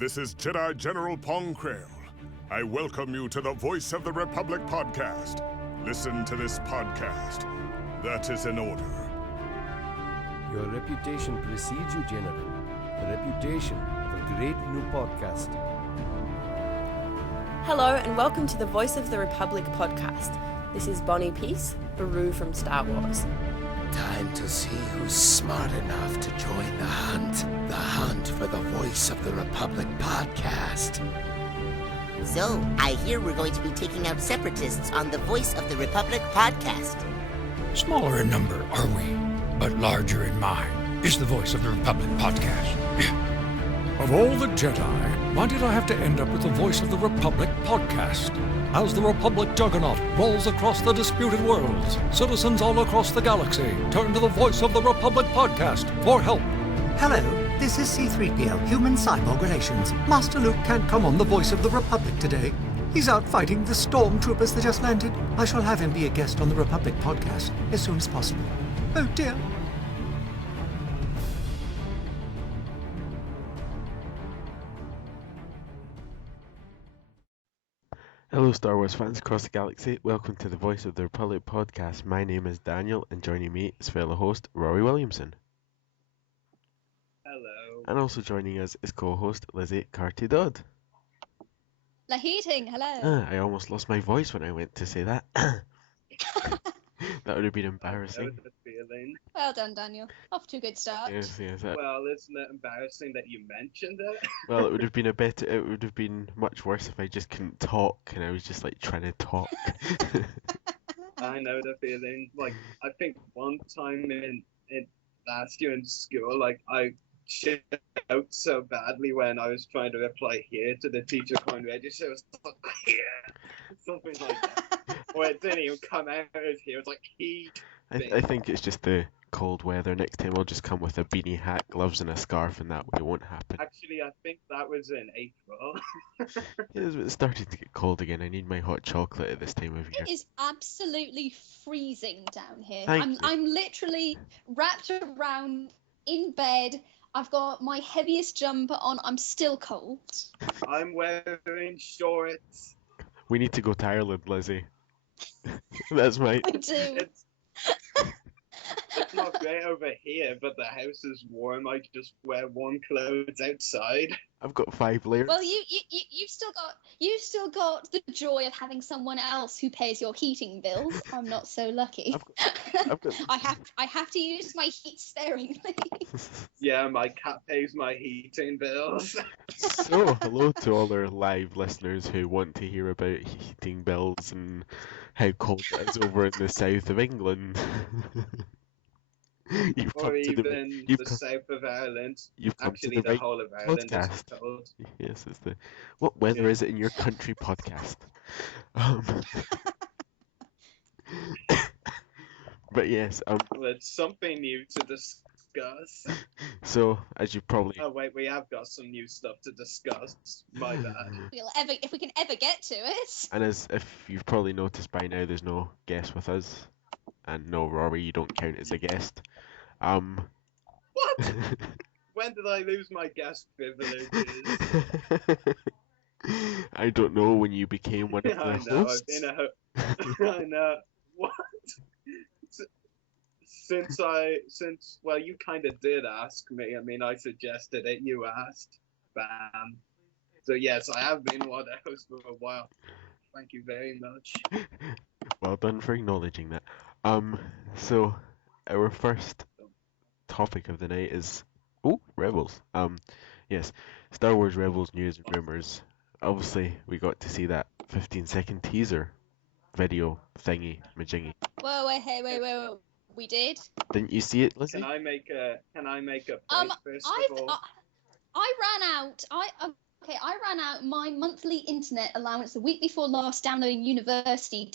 This is Jedi General Pong Krail. I welcome you to the Voice of the Republic podcast. Listen to this podcast. That is an order. Your reputation precedes you, General. The reputation of a great new podcast. Hello and welcome to the Voice of the Republic podcast. This is Bonnie Peace, Baru from Star Wars. Time to see who's smart enough to join the hunt. The hunt for the Voice of the Republic podcast. So, I hear we're going to be taking out separatists on the Voice of the Republic podcast. Smaller in number, are we? But larger in mind is the Voice of the Republic podcast. Of all the Jedi, why did I have to end up with the Voice of the Republic podcast? As the Republic juggernaut rolls across the disputed worlds, citizens all across the galaxy turn to the Voice of the Republic podcast for help. Hello, this is C-3PO, Human-Cyborg Relations. Master Luke can't come on the Voice of the Republic today. He's out fighting the stormtroopers that just landed. I shall have him be a guest on the Republic podcast as soon as possible. Oh dear. Hello Star Wars fans across the galaxy, welcome to the Voice of the Republic podcast. My name is Daniel and joining me is fellow host Rory Williamson. Hello. And also joining us is co-host Lizzie Carty-Dodd. Laheating, hello. I almost lost my voice when I went to say that. That would have been embarrassing. That was the feeling. Well done, Daniel. Off to a good start. Yes. Well, isn't it embarrassing that you mentioned it? Well, it would have been much worse if I just couldn't talk and I was just like trying to talk. I know the feeling. Like, I think one time in last year in school, like, I shit out so badly when I was trying to reply here to the teacher coin register. It was like, here. Something like that. Or it didn't even come out as here. It was like, he. I think it's just the cold weather. Next time I'll just come with a beanie hat, gloves and a scarf and that way it won't happen. Actually, I think that was in April. It's starting to get cold again. I need my hot chocolate at this time of year. It is absolutely freezing down here. Thank you. I'm literally wrapped around in bed. I've got my heaviest jumper on. I'm still cold. I'm wearing shorts. We need to go to Ireland, Lizzie. That's my... I do. It's not great over here, but the house is warm. I just wear warm clothes outside. I've got 5 layers. Well, you've still got the joy of having someone else who pays your heating bills. I'm not so lucky. I've got... I have to use my heat sparingly. Yeah, my cat pays my heating bills. So, hello to all our live listeners who want to hear about heating bills and how cold it is over in the south of England. You've or come even to the south of Ireland. You've come Actually, to the the right whole of Ireland podcast. is cold. Yes, it's the what weather is it in your country podcast. But yes, Well, it's something new to discuss. so as you probably Oh wait, we have got some new stuff to discuss. My bad. If we can ever get to it. and as if you've probably noticed by now, there's no guest with us, and no Rory, you don't count as a guest. What? When did I lose my guest privileges? I don't know, when you became one of the I know, hosts. I know. What? Well, you kind of did ask me. I mean, I suggested it. You asked. Bam. So yes, I have been one of the hosts for a while. Thank you very much. Well done for acknowledging that. So our first topic of the night is Rebels. Yes, Star Wars Rebels news and rumors. Obviously, we got to see that 15-second teaser video thingy majingy. Whoa, wait. We did. Didn't you see it, Lizzie? Can I make a point first of all? I ran out my monthly internet allowance the week before last downloading university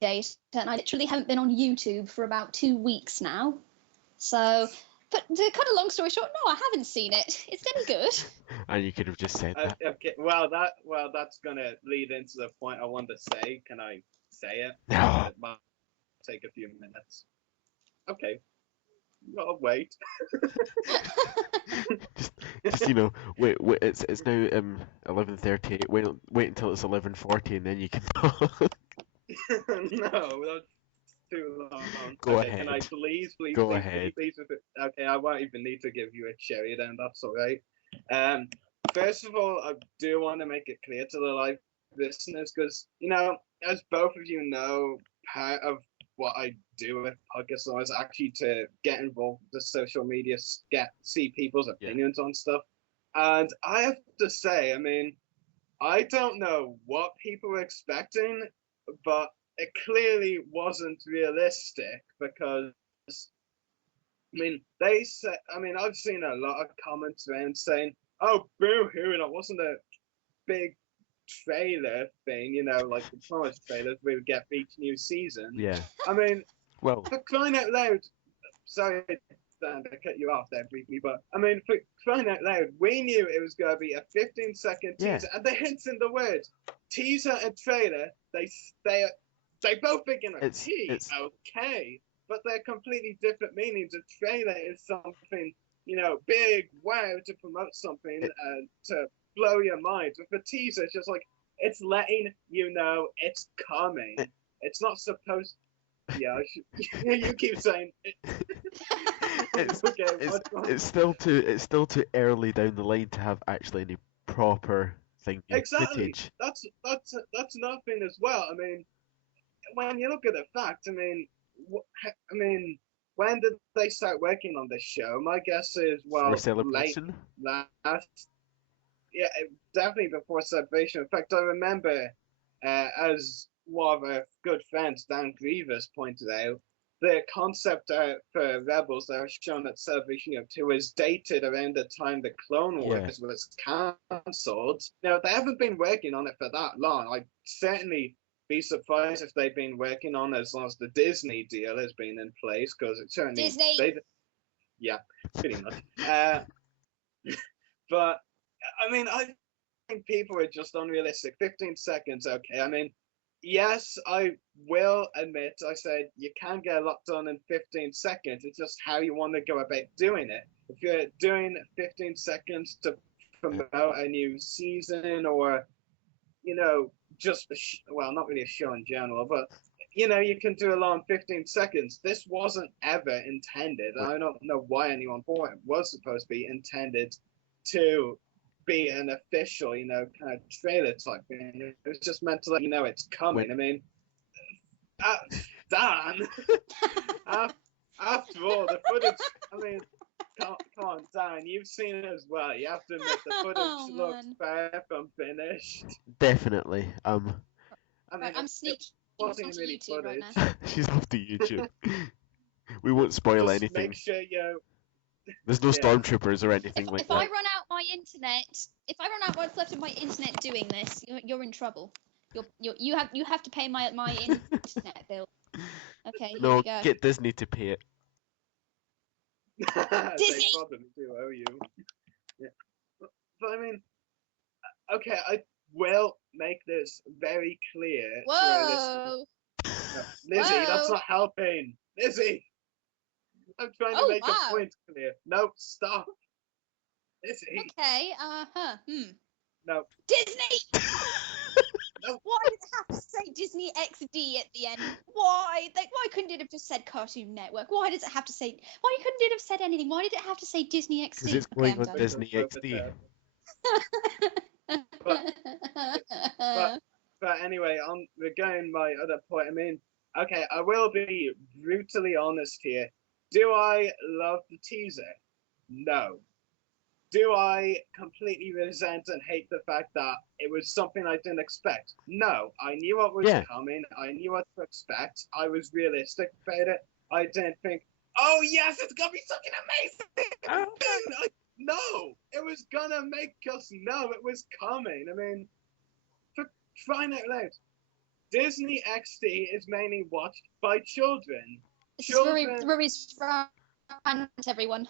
data, and I literally haven't been on YouTube for about 2 weeks now. So, but to cut a long story short, no, I haven't seen it. It's getting good. And you could have just said that. Okay, that's gonna lead into the point I want to say. Can I say it? No. It might take a few minutes. Okay. gotta wait. just wait. It's now 11:38. Wait until it's 11:40, and then you can talk. No, that's too long. Go Okay, can I ahead. please, Go ahead. Okay, I won't even need to give you a cherry then, that's alright. First of all, I do want to make it clear to the live listeners, because, as both of you know, part of what I do with podcasts is actually to get involved with the social media, see people's opinions on stuff. And I have to say, I mean, I don't know what people were expecting, but it clearly wasn't realistic because, they said, I've seen a lot of comments around saying, oh, boo-hoo, that wasn't a big trailer thing, like the promised trailers we would get for each new season. Yeah. For crying out loud, sorry, Dan, I cut you off there briefly, but for crying out loud, we knew it was going to be a 15-second teaser, and the hints in the words teaser and trailer, they both begin with T, okay, but they're completely different meanings. A trailer is something, big, wow, to promote something, to blow your mind. With a teaser, it's just like, it's letting you know it's coming. It's not supposed. Yeah, you keep saying it. It's still too early down the line to have actually any proper thing. Exactly. Footage. That's another thing as well. When you look at the fact, when did they start working on this show? My guess is For Celebration. Last. Yeah, definitely before Celebration. In fact, I remember, as one of our good friends, Dan Grievous, pointed out, the concept for Rebels that was shown at Celebration 2 was dated around the time the Clone Wars was cancelled. Now, they haven't been working on it for that long. I'd certainly be surprised if they've been working on it as long as the Disney deal has been in place, because it certainly... Disney! Yeah, pretty much. But, I think people are just unrealistic. 15 seconds, okay. Yes, I will admit, I said you can get a lot done in 15 seconds. It's just how you want to go about doing it. If you're doing 15 seconds to promote a new season or, just, not really a show in general, but, you can do a long 15 seconds. This wasn't ever intended. I don't know why anyone thought it was supposed to be intended to be an official, kind of trailer type thing. It was just meant to let you know it's coming. Dan, after all, the footage, come on, Dan, you've seen it as well. You have to admit the footage looks far from finished. Definitely. I'm sneaking onto really YouTube right footage. now. She's off to YouTube. We won't spoil Just anything. make sure There's no stormtroopers or anything like If that. I run out my internet, if I run out what's left of my internet doing this, you're in trouble. You have to pay my internet bill. Okay, here No, we go. get Disney to pay it. Disney! They probably do owe you. Yeah. But okay, I will make this very clear. Whoa! No, Lizzie, that's not helping. Lizzie! I'm trying to make a point clear. No, stop. Lizzie. Okay, No. Disney! No. Why did it have to say Disney XD at the end? Why? Why couldn't it have just said Cartoon Network? Why does it have to say... Why couldn't it have said anything? Why did it have to say Disney XD? Because it's going on Disney XD. But anyway, regarding my other point, okay, I will be brutally honest here. Do I love the teaser? No. Do I completely resent and hate the fact that it was something I didn't expect? No. I knew what was coming. I knew what to expect. I was realistic about it. I didn't think, oh yes, it's gonna be something amazing. No, it was gonna make us know it was coming. For crying out loud, Disney XD is mainly watched by children. This is Rory's rant, everyone.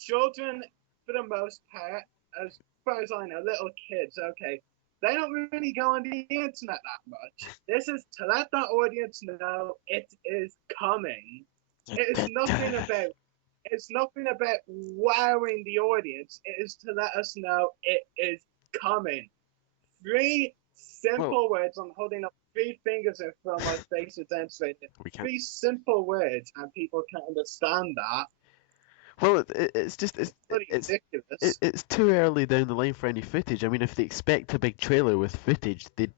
Children, for the most part, as far as I know, little kids, okay, they don't really go on the internet that much. This is to let that audience know it is coming. It is nothing about it's nothing about wowing the audience. It is to let us know it is coming. 3 simple words. I'm holding up 3 fingers in front of my face to demonstrate it. We can't. 3 simple words, and people can't understand that. Well, it's just Pretty ridiculous. it's too early down the line for any footage. I mean, if they expect a big trailer with footage, the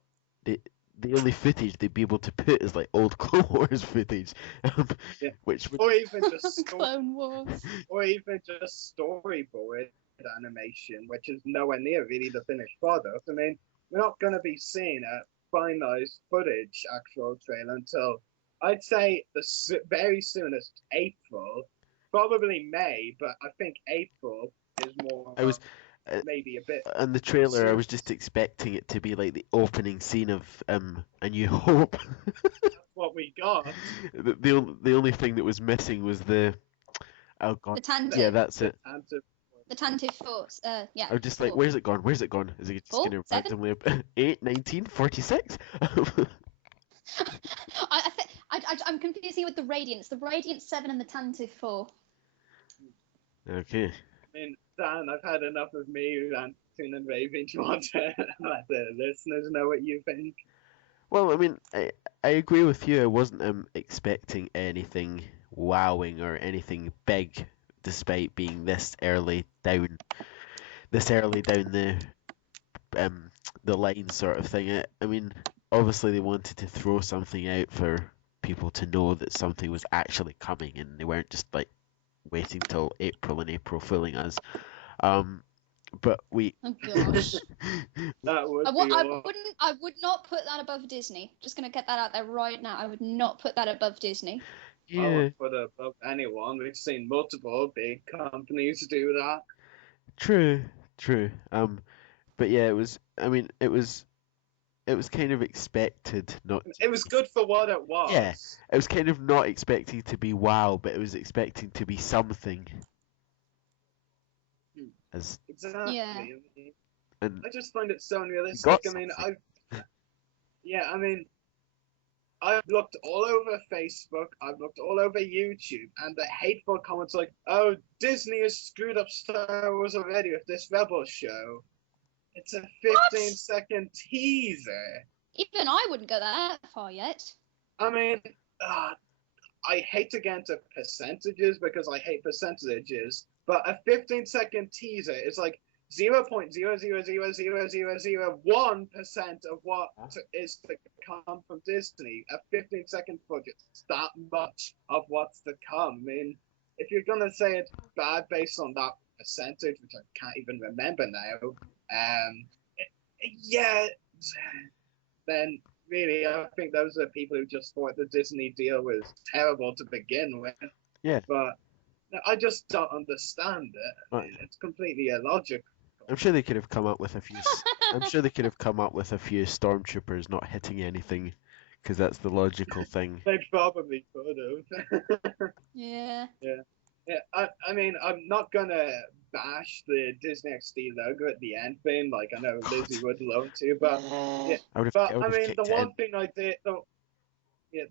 only footage they'd be able to put is like old Clone Wars footage, Yeah. which would... Or even just Clone Wars. or even just storyboard animation, which is nowhere near really the finished product. I mean, we're not going to be seeing a finalized footage actual trailer until I'd say very soonest April, probably May, but I think April is more. Maybe a bit. And the trailer, I was just expecting it to be like the opening scene of A New Hope. That's what we got. The only thing that was missing was the... Oh god. The Tantive. Yeah, that's it. The Tantive Force. Yeah. I was just like, where's it gone? Where's it gone? Is it just 4, going to 7? randomly... 8, 19, 46? I'm confusing it with the Radiance. The Radiance 7 and the Tantive 4. Okay. I mean, Dan, I've had enough of me ranting and raving. Do you want to let the listeners know what you think? Well, I mean, I agree with you. I wasn't expecting anything wowing or anything big, despite being this early down the line sort of thing. I mean, obviously they wanted to throw something out for people to know that something was actually coming, and they weren't just like waiting till April and April fooling us. But we... Oh gosh. That would I would not put that above Disney. Just gonna get that out there right now. I would not put that above Disney. Yeah. I would put it above anyone. We've seen multiple big companies do that. True. But yeah, it was kind of expected not... It was good for what it was. Yeah, it was kind of not expecting to be wow, but it was expecting to be something. Exactly. Yeah. And I just find it so unrealistic. I've looked all over Facebook, I've looked all over YouTube, and the hateful comments like, "Oh, Disney has screwed up Star Wars already with this Rebels show. It's a 15-second teaser." Even I wouldn't go that far yet. I mean, I hate to get into percentages because I hate percentages, but a 15-second teaser is like 0.0000001% of what is to come from Disney. A 15-second footage is that much of what's to come. I mean, if you're gonna say it's bad based on that percentage, which I can't even remember now, then really I think those are the people who just thought the Disney deal was terrible to begin with. Yeah. But I just don't understand it. Right. It's completely illogical. I'm sure they could have come up with a few. I'm sure they could have come up with a few stormtroopers not hitting anything, because that's the logical thing. They probably could have. Yeah. I mean, I'm not gonna bash the Disney XD logo at the end thing, like I know Lizzie would love to, but yeah. I The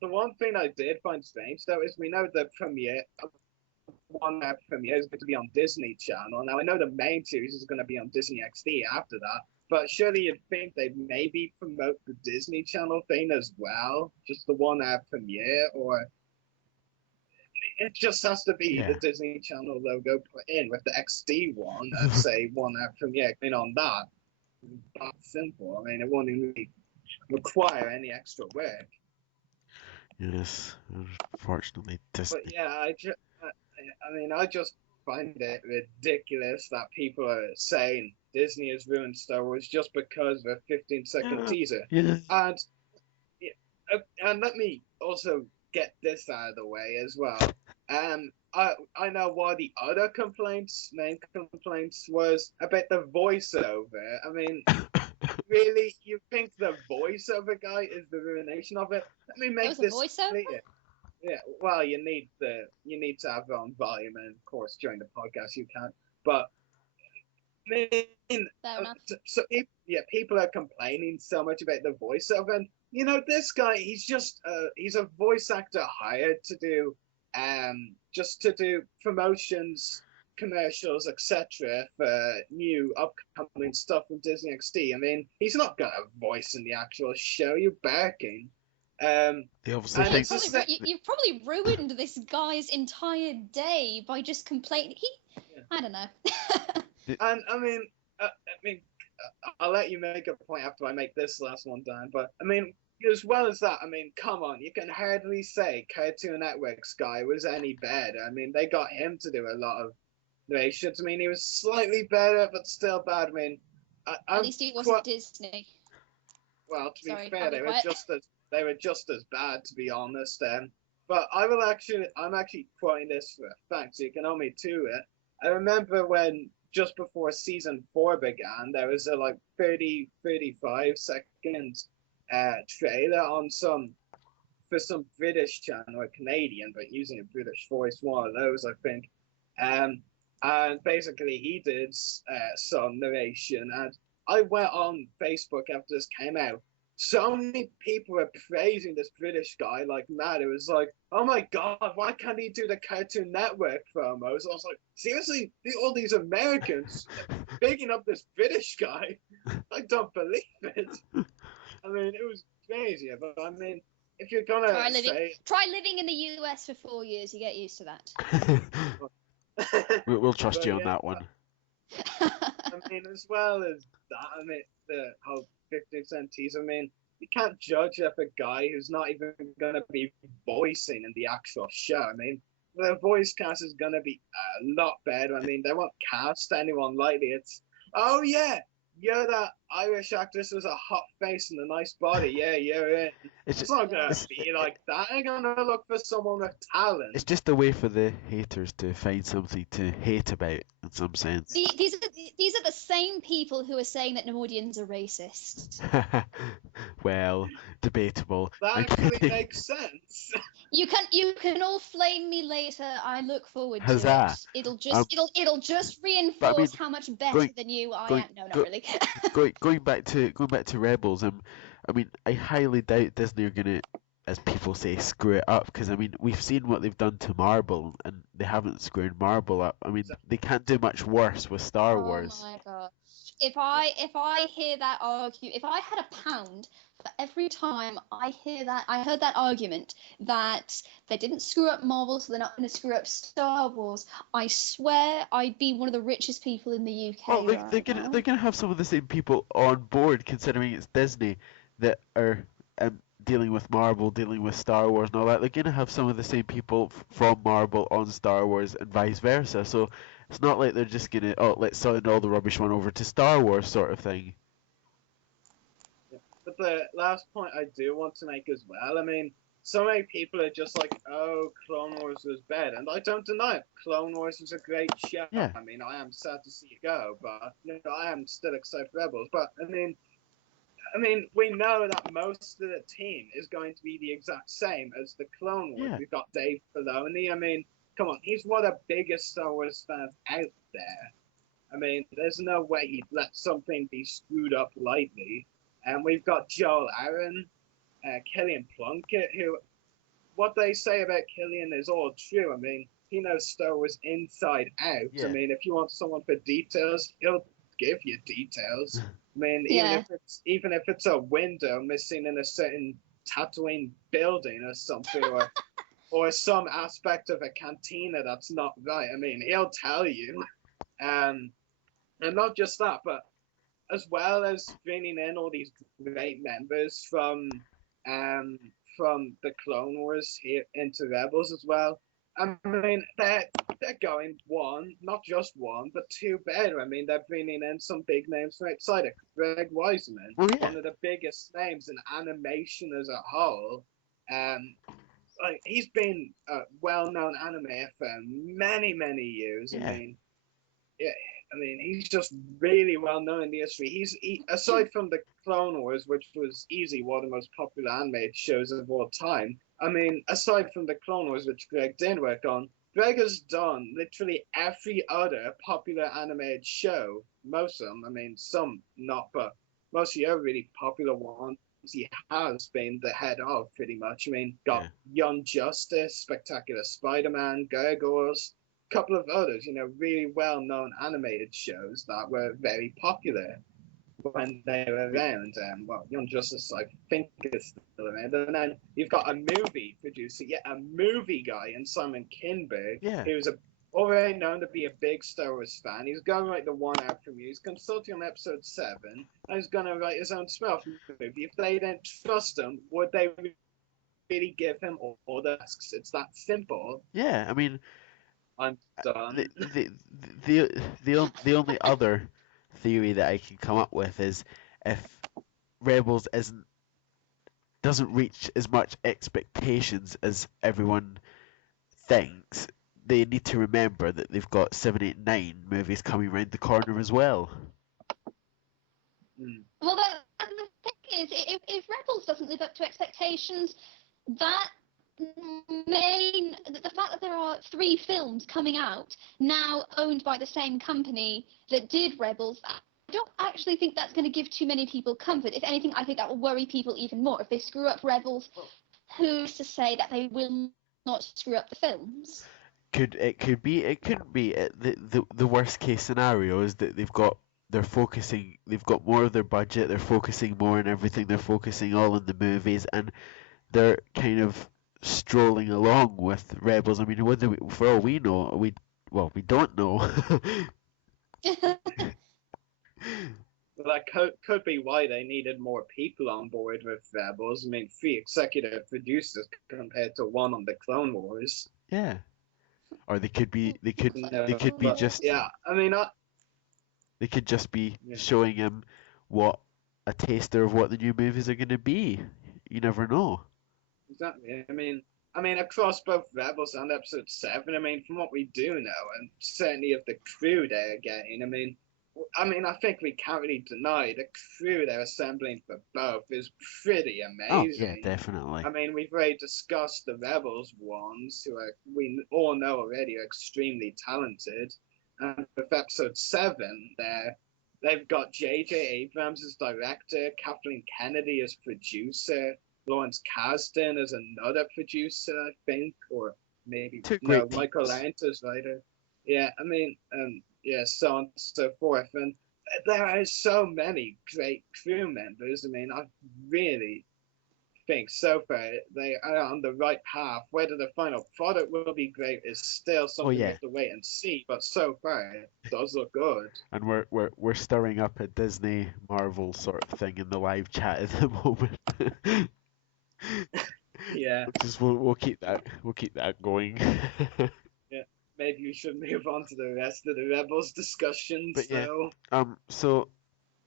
one thing I did find strange though is we know the premiere is going to be on Disney Channel. Now I know the main series is going to be on Disney XD after that, but surely you'd think they'd maybe promote the Disney Channel thing as well, just the one premiere, or it just has to be the Disney Channel logo put in with the XD one and say one premiere thing on that. That's simple. I mean, it won't even really require any extra work. Yes, unfortunately, Disney. But yeah, I just find it ridiculous that people are saying Disney has ruined Star Wars just because of a 15-second teaser. Yeah. And let me also get this out of the way as well. I know one of the other main complaints was about the voiceover. I mean, really, you think the voiceover guy is the ruination of it? Let me make this clear. Yeah, well, you need to have your own volume, and of course during the podcast you can. But I mean, people are complaining so much about the voiceover, and you know, this guy, he's a voice actor hired to do just to do promotions, commercials, etc. for new upcoming stuff from Disney XD. I mean, he's not got a voice in the actual show. You're barking. They obviously and think it's just You've probably ruined this guy's entire day by just complaining. I don't know. And I mean, I'll let you make a point after I make this last one, Dan. But I mean, as well as that, I mean, come on, you can hardly say Cartoon Network's guy was any better. I mean, they got him to do a lot of narrations. I mean, he was slightly better, but still bad. I mean, At least he wasn't Disney. Well, to be Sorry, fair, they were just as bad, to be honest. But I'm actually quoting this for a fact, so you can hold me to it. I remember when just before season 4 began, there was a 35 second trailer on for some British channel, or Canadian, but using a British voice, one of those, I think. And basically he did some narration, and I went on Facebook after this came out. So many people were praising this British guy like mad. It was like, oh my god, why can't he do the Cartoon Network promos? I was like, seriously, all these Americans bigging up this British guy? I don't believe it. I mean, it was crazy, but I mean, if you're gonna try living in the US for 4 years, you get used to that. we'll trust you on that one. I mean, as well as that, I mean, the whole 50 Cent tease, I mean, you can't judge if a guy who's not even going to be voicing in the actual show. I mean, the voice cast is going to be a lot better. I mean, they won't cast anyone lightly. It's, oh yeah, you're that Irish actress with a hot face and a nice body. Yeah, you're in. It's not going to be like that. They're going to look for someone with talent. It's just a way for the haters to find something to hate about, in some sense. These are the same people who are saying that Nemoidians are racist. Well, debatable. That actually makes sense. You can all flame me later. I look forward to Huzzah. it. It'll just reinforce how much better than you I am. No, not really. going back to Rebels. I mean, I highly doubt Disney are gonna, as people say, screw it up. Because I mean, we've seen what they've done to Marvel, and they haven't screwed Marvel up. I mean, they can't do much worse with Star Wars. Oh my gosh! If I hear that argument, if I had £1 for every time I heard that argument that they didn't screw up Marvel, so they're not going to screw up Star Wars, I swear I'd be one of the richest people in the UK. Well, they're gonna have some of the same people on board, considering it's Disney that are dealing with Marvel, dealing with Star Wars and all that. They're gonna have some of the same people from Marvel on Star Wars and vice versa. So it's not like they're just gonna, let's send all the rubbish one over to Star Wars sort of thing. But the last point I do want to make as well, I mean, so many people are just like, oh, Clone Wars was bad. And I don't deny it. Clone Wars was a great show. Yeah. I mean, I am sad to see it go, but I am still excited for Rebels. But, I mean, we know that most of the team is going to be the exact same as the Clone Wars. Yeah. We've got Dave Filoni. I mean, come on, he's one of the biggest Star Wars fans out there. I mean, there's no way he'd let something be screwed up lightly. And we've got Joel Aaron, Killian Plunkett, who, what they say about Killian is all true. I mean, he knows Star Wars inside out. Yeah. I mean, if you want someone for details, he'll give you details. I mean, even if it's a window missing in a certain Tatooine building or something, or some aspect of a cantina that's not right, I mean, he'll tell you. And not just that, but as well as bringing in all these great members from the Clone Wars here into Rebels as well. I mean, they're going not just one, but two better. I mean, they're bringing in some big names from outside it. Greg Weisman, one of the biggest names in animation as a whole. He's been a well-known animator for many, many years. Yeah. I mean, he's just really well known in the industry. He aside from the Clone Wars, which was easily one of the most popular animated shows of all time. I mean, aside from the Clone Wars, which Greg did work on, Greg has done literally every other popular animated show. Most of them, I mean, some not, but most of the other really popular ones. he has been the head of pretty much. I mean, got Yeah. Young Justice, Spectacular Spider-Man, Gargoyles, a couple of others, really well-known animated shows that were very popular when they were around. Well, Young Justice, I think, is still around. And then you've got a movie producer, a movie guy in Simon Kinberg, Yeah. who's already known to be a big Star Wars fan. He's going to write the one after me. He's consulting on episode 7, and he's going to write his own spin-off movie. If they didn't trust him, would they really give him all the tasks? It's that simple. Yeah, I mean, I'm done. the only other theory that I can come up with is if Rebels doesn't reach as much expectations as everyone thinks, they need to remember that they've got 7, 8, 9 movies coming around the corner as well. Well, the thing is, if Rebels doesn't live up to expectations, that the fact that there are 3 films coming out now owned by the same company that did Rebels, I don't actually think that's going to give too many people comfort. If anything, I think that will worry people even more. If they screw up Rebels, who's to say that they will not screw up the films? It couldn't be. The worst case scenario is that they've got more of their budget, they're focusing more on everything, they're focusing all on the movies, and they're kind of strolling along with Rebels. I mean, for all we know, we don't know. Well, that could be why they needed more people on board with Rebels. I mean, 3 executive producers compared to 1 on the Clone Wars. Yeah. Or they could be just yeah. I mean, they could just be showing him a taster of what the new movies are going to be. You never know. Exactly. I mean, across both Rebels and Episode 7. I mean, from what we do know, and certainly of the crew they're getting. I mean, I think we can't really deny the crew they're assembling for both is pretty amazing. Oh, yeah, definitely. I mean, we've already discussed the Rebels ones, who we all know already are extremely talented. And with Episode 7, they've got J.J. Abrams as director, Kathleen Kennedy as producer, Lawrence Kasdan as another producer, I think, or maybe Michael Lent as writer. Yeah, I mean, so on and so forth. And there are so many great crew members. I mean, I really think so far they are on the right path. Whether the final product will be great is still something we have to wait and see. But so far, it does look good. And we're stirring up a Disney Marvel sort of thing in the live chat at the moment. Yeah. We'll keep that going. Yeah. Maybe we should move on to the rest of the Rebels discussions. But yeah, so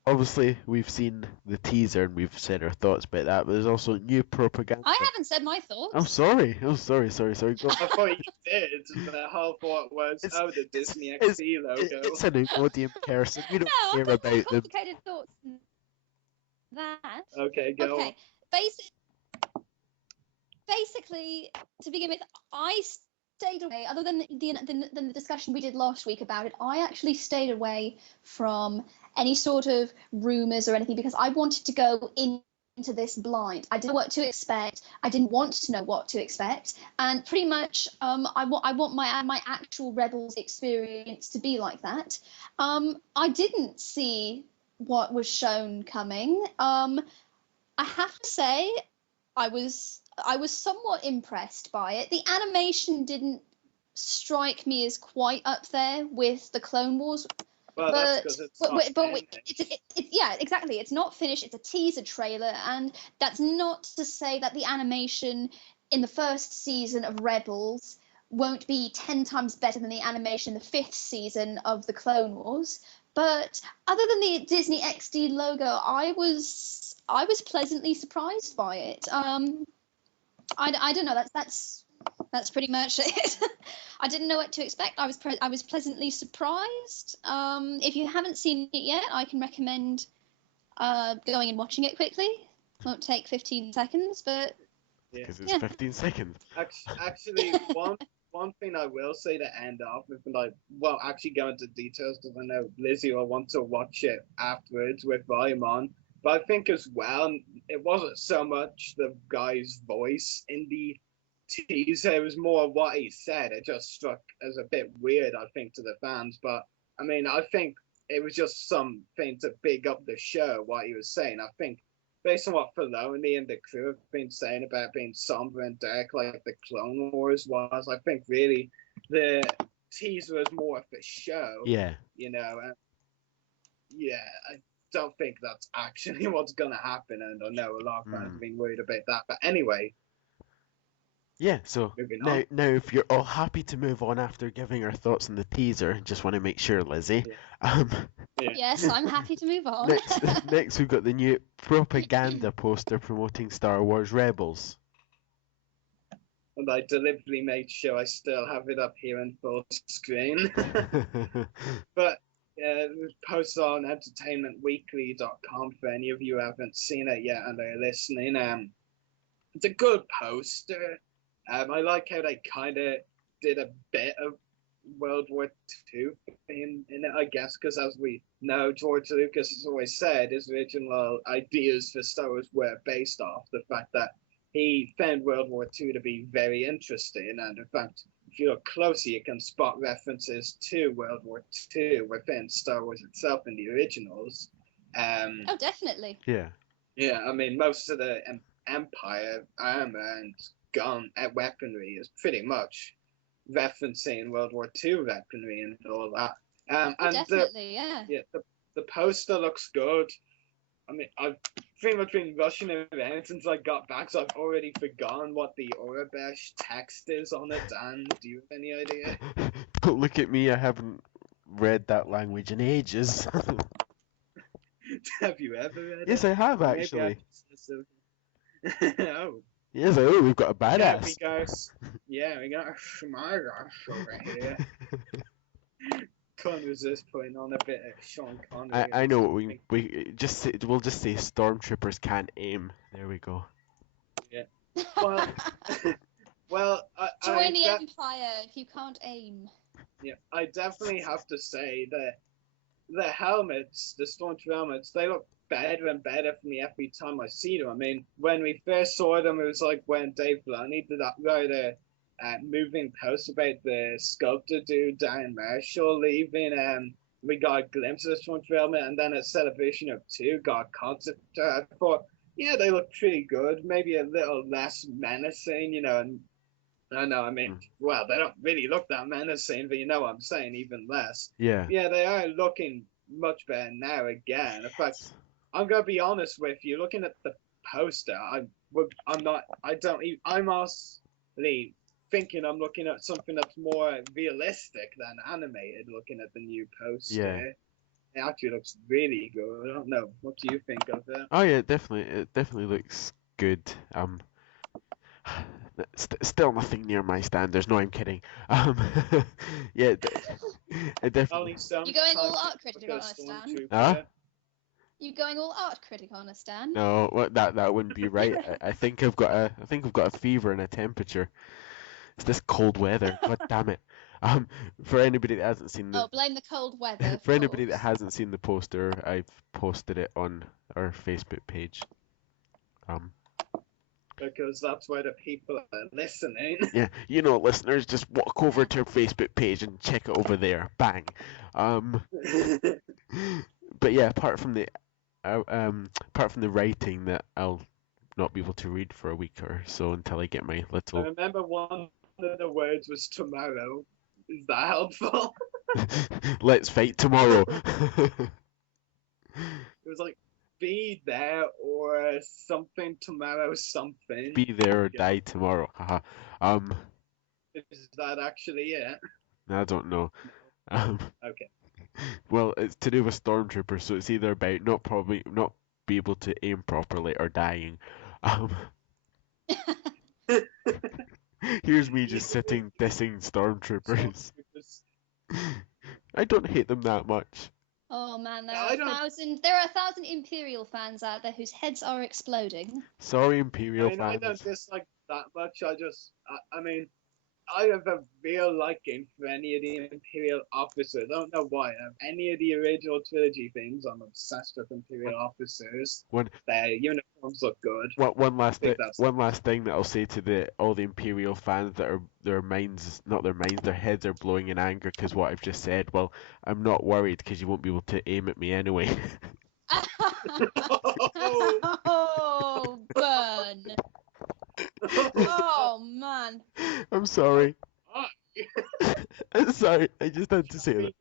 obviously we've seen the teaser and we've said our thoughts about that, but there's also new propaganda. I haven't said my thoughts. Oh, sorry. Go. I thought you did. The whole thought was, the Disney XD logo. It's an Nickelodeon person. We don't care about them. Complicated thoughts. That. Okay, go. Okay, basically, to begin with, I stayed away, other than the discussion we did last week about it, I actually stayed away from any sort of rumours or anything because I wanted to go into this blind. I didn't know what to expect. I didn't want to know what to expect. And pretty much I want my actual Rebels experience to be like that. I didn't see what was shown coming. I have to say I was somewhat impressed by it. The animation didn't strike me as quite up there with the Clone Wars. Well, that's yeah, exactly. It's not finished. It's a teaser trailer, and that's not to say that the animation in the first season of Rebels won't be 10 times better than the animation in the 5th season of the Clone Wars. But other than the Disney XD logo, I was pleasantly surprised by it. I don't know. That's pretty much it. I didn't know what to expect. I was pleasantly surprised. If you haven't seen it yet, I can recommend going and watching it quickly. Won't take 15 seconds, but because it's 15 seconds. Actually, one thing I will say to end off with, and actually go into details because I know Lizzie will want to watch it afterwards with volume on. But I think as well, it wasn't so much the guy's voice in the teaser, it was more what he said. It just struck as a bit weird, I think, to the fans. But I mean, I think it was just something to big up the show, what he was saying. I think based on what Filoni and the crew have been saying about being somber and dark like the Clone Wars was, I think really the teaser was more for show. Yeah. You know, yeah, I don't think that's actually what's going to happen, and I know a lot of fans have been worried about that. But anyway. Yeah, so now if you're all happy to move on after giving our thoughts on the teaser, just want to make sure, Lizzie. Yeah. Yes, I'm happy to move on. Next we've got the new propaganda poster promoting Star Wars Rebels. And I deliberately made sure I still have it up here in full screen. But it was posted on entertainmentweekly.com for any of you who haven't seen it yet and are listening. It's a good poster. I like how they kind of did a bit of World War II in it, I guess, because as we know, George Lucas has always said his original ideas for Star Wars were based off the fact that he found World War II to be very interesting. And in fact, if you look closely, you can spot references to World War II within Star Wars itself in the originals. Oh, definitely. Yeah. Yeah, I mean, most of the Empire armor and gun weaponry is pretty much referencing World War II weaponry and all that. And definitely, the poster looks good. I mean, I've pretty much been rushing around since I got back, so I've already forgotten what the Urabesh text is on it. Dan, do you have any idea? Don't look at me, I haven't read that language in ages. Have you ever read it? Yes, I have, actually. Oh. Yes, we've got a badass. We got a smart ass over here. Can't resist putting on a bit of Sean Connery. I know what we'll just say stormtroopers can't aim. There we go. Yeah. Well, join the Empire if you can't aim. Yeah, I definitely have to say that the helmets, the Stormtrooper helmets, they look better and better for me every time I see them. I mean, when we first saw them, it was like when Dave Filoni did that rather moving post about the sculptor dude, Dan Marshall, leaving. We got a glimpse of the Stormtrooper helmet, and then at Celebration of 2 got a concept. I thought, yeah, they look pretty good. Maybe a little less menacing, you know. And I know, I mean, well, they don't really look that menacing, but you know what I'm saying, even less. Yeah. Yeah, they are looking much better now again. In fact, I'm gonna be honest with you. Looking at the poster, I'm honestly thinking I'm looking at something that's more realistic than animated. Looking at the new poster, yeah, it actually looks really good. I don't know. What do you think of it? Oh yeah, definitely. It definitely looks good. Still nothing near my standards. No, I'm kidding. Yeah, it definitely. You going all art critic on a stand? Huh? You going all art critic on a stand? No, well, that wouldn't be right. I think I've got a fever and a temperature. It's this cold weather. God damn it. For anybody that hasn't seen the blame the cold weather. For anybody that hasn't seen the poster, I've posted it on our Facebook page. Because that's where the people are listening. Yeah, you know, listeners, just walk over to our Facebook page and check it over there. Bang. But yeah, apart from the writing that I'll not be able to read for a week or so until I get my little. I remember one of the words was tomorrow. Is that helpful? Let's fight tomorrow. It was like be there or something tomorrow something. Be there or die tomorrow. Haha. Is that actually it? I don't know. Okay. Well, it's to do with stormtroopers, so it's either about not be able to aim properly or dying. Here's me just sitting dissing stormtroopers. I don't hate them that much. Oh man, there are 1,000 Imperial fans out there whose heads are exploding. Sorry, Imperial fans. I don't dislike that much. I mean, I have a real liking for any of the Imperial officers. I don't know why. Any of the original trilogy things, I'm obsessed with Imperial officers. Their uniforms look good. One last thing that I'll say to all the Imperial fans that are their heads are blowing in anger because what I've just said. Well, I'm not worried because you won't be able to aim at me anyway. Oh, burn. Oh, man. I'm sorry. I'm sorry. I just had to say that.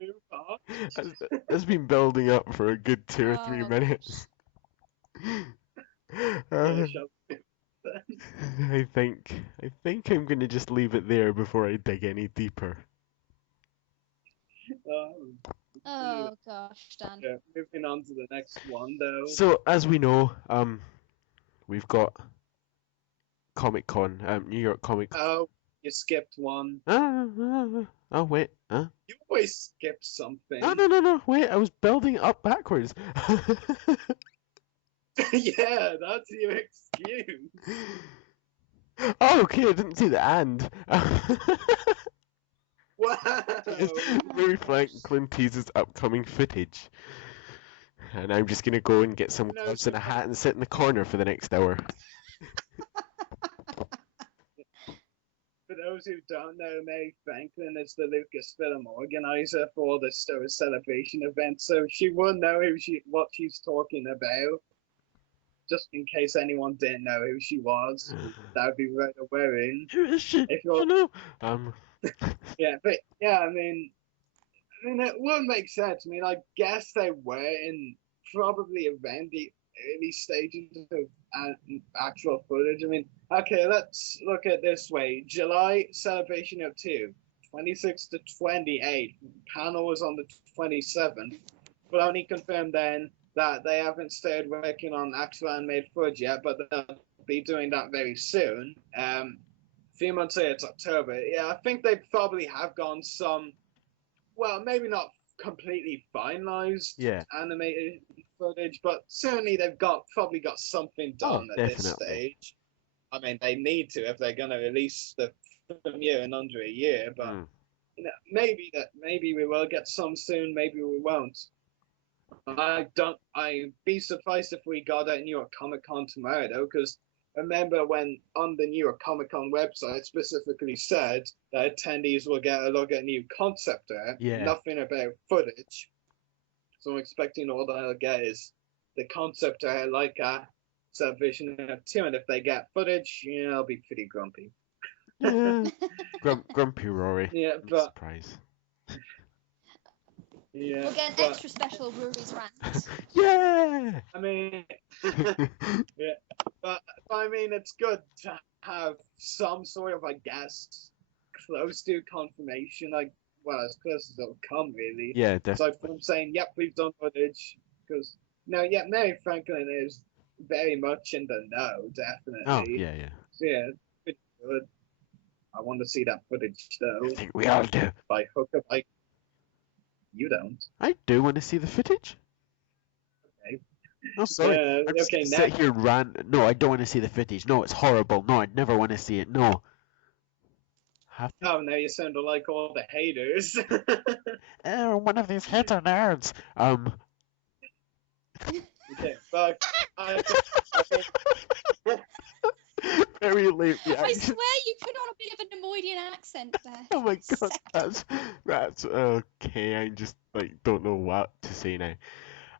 It's been building up for a good 2 or 3 minutes. I think I'm gonna just leave it there before I dig any deeper. Oh gosh, Dan. Yeah, moving on to the next one, though. So as we know, we've got Comic-Con, New York Comic Con. Oh, you skipped one. Oh wait, huh? You always skip something. No, wait, I was building up backwards. Yeah, that's your excuse. Oh, okay, I didn't see the and. Wow. Larry Franklin teases upcoming footage. And I'm just gonna go and get some gloves and a hat and sit in the corner for the next hour. For those who don't know, Mary Franklin is the Lucasfilm organizer for the Star Wars Celebration event, so she will know what she's talking about. Just in case anyone didn't know who she was, that would be right wearing. Who is she? If you're... Yeah, but yeah, I mean, it would make sense. I mean, I guess they were in probably around the early stages of actual footage. I mean, okay, let's look at it this way. July Celebration of 2, 26 to 28. Panel was on the 27th. But only confirmed then that they haven't started working on actual animated footage yet, but they'll be doing that very soon. A few months later, it's October. Yeah, I think they probably have gone some, well, maybe not completely finalized animated footage, but certainly they've probably got something done at this stage. I mean, they need to if they're going to release the premiere in under a year, but you know, maybe we will get some soon, maybe we won't. I'd be surprised if we got at New York Comic Con tomorrow, though, because remember when on the New York Comic Con website specifically said that attendees will get a look at new concept art, nothing about footage. So I'm expecting all they'll get is the concept art like a Celebration of 2, and if they get footage, I'll be pretty grumpy. Grumpy Rory. Yeah, but... Surprise. Yeah, we'll get an extra special Rory's rant. Yeah! I mean, yeah, but I mean, it's good to have some sort of, I guess, close to confirmation, like, well, as close as it'll come, really. Yeah, definitely. So from saying, yep, we've done footage, because, Mary Franklin is very much in the know, definitely. Oh, yeah. So, yeah, it's pretty good. I want to see that footage, though. I think we all do. By hook or by... You don't. I do want to see the footage. Okay. No, sorry. I'm just going to sit here and rant. No, I don't want to see the footage. No, it's horrible. No, I'd never want to see it. No. Oh, now you sound like all the haters. Oh, one of these hater nerds. Okay, but very late reaction. I swear you put on a bit of an Nemoidian accent there. Oh my god, that's okay. I just don't know what to say now.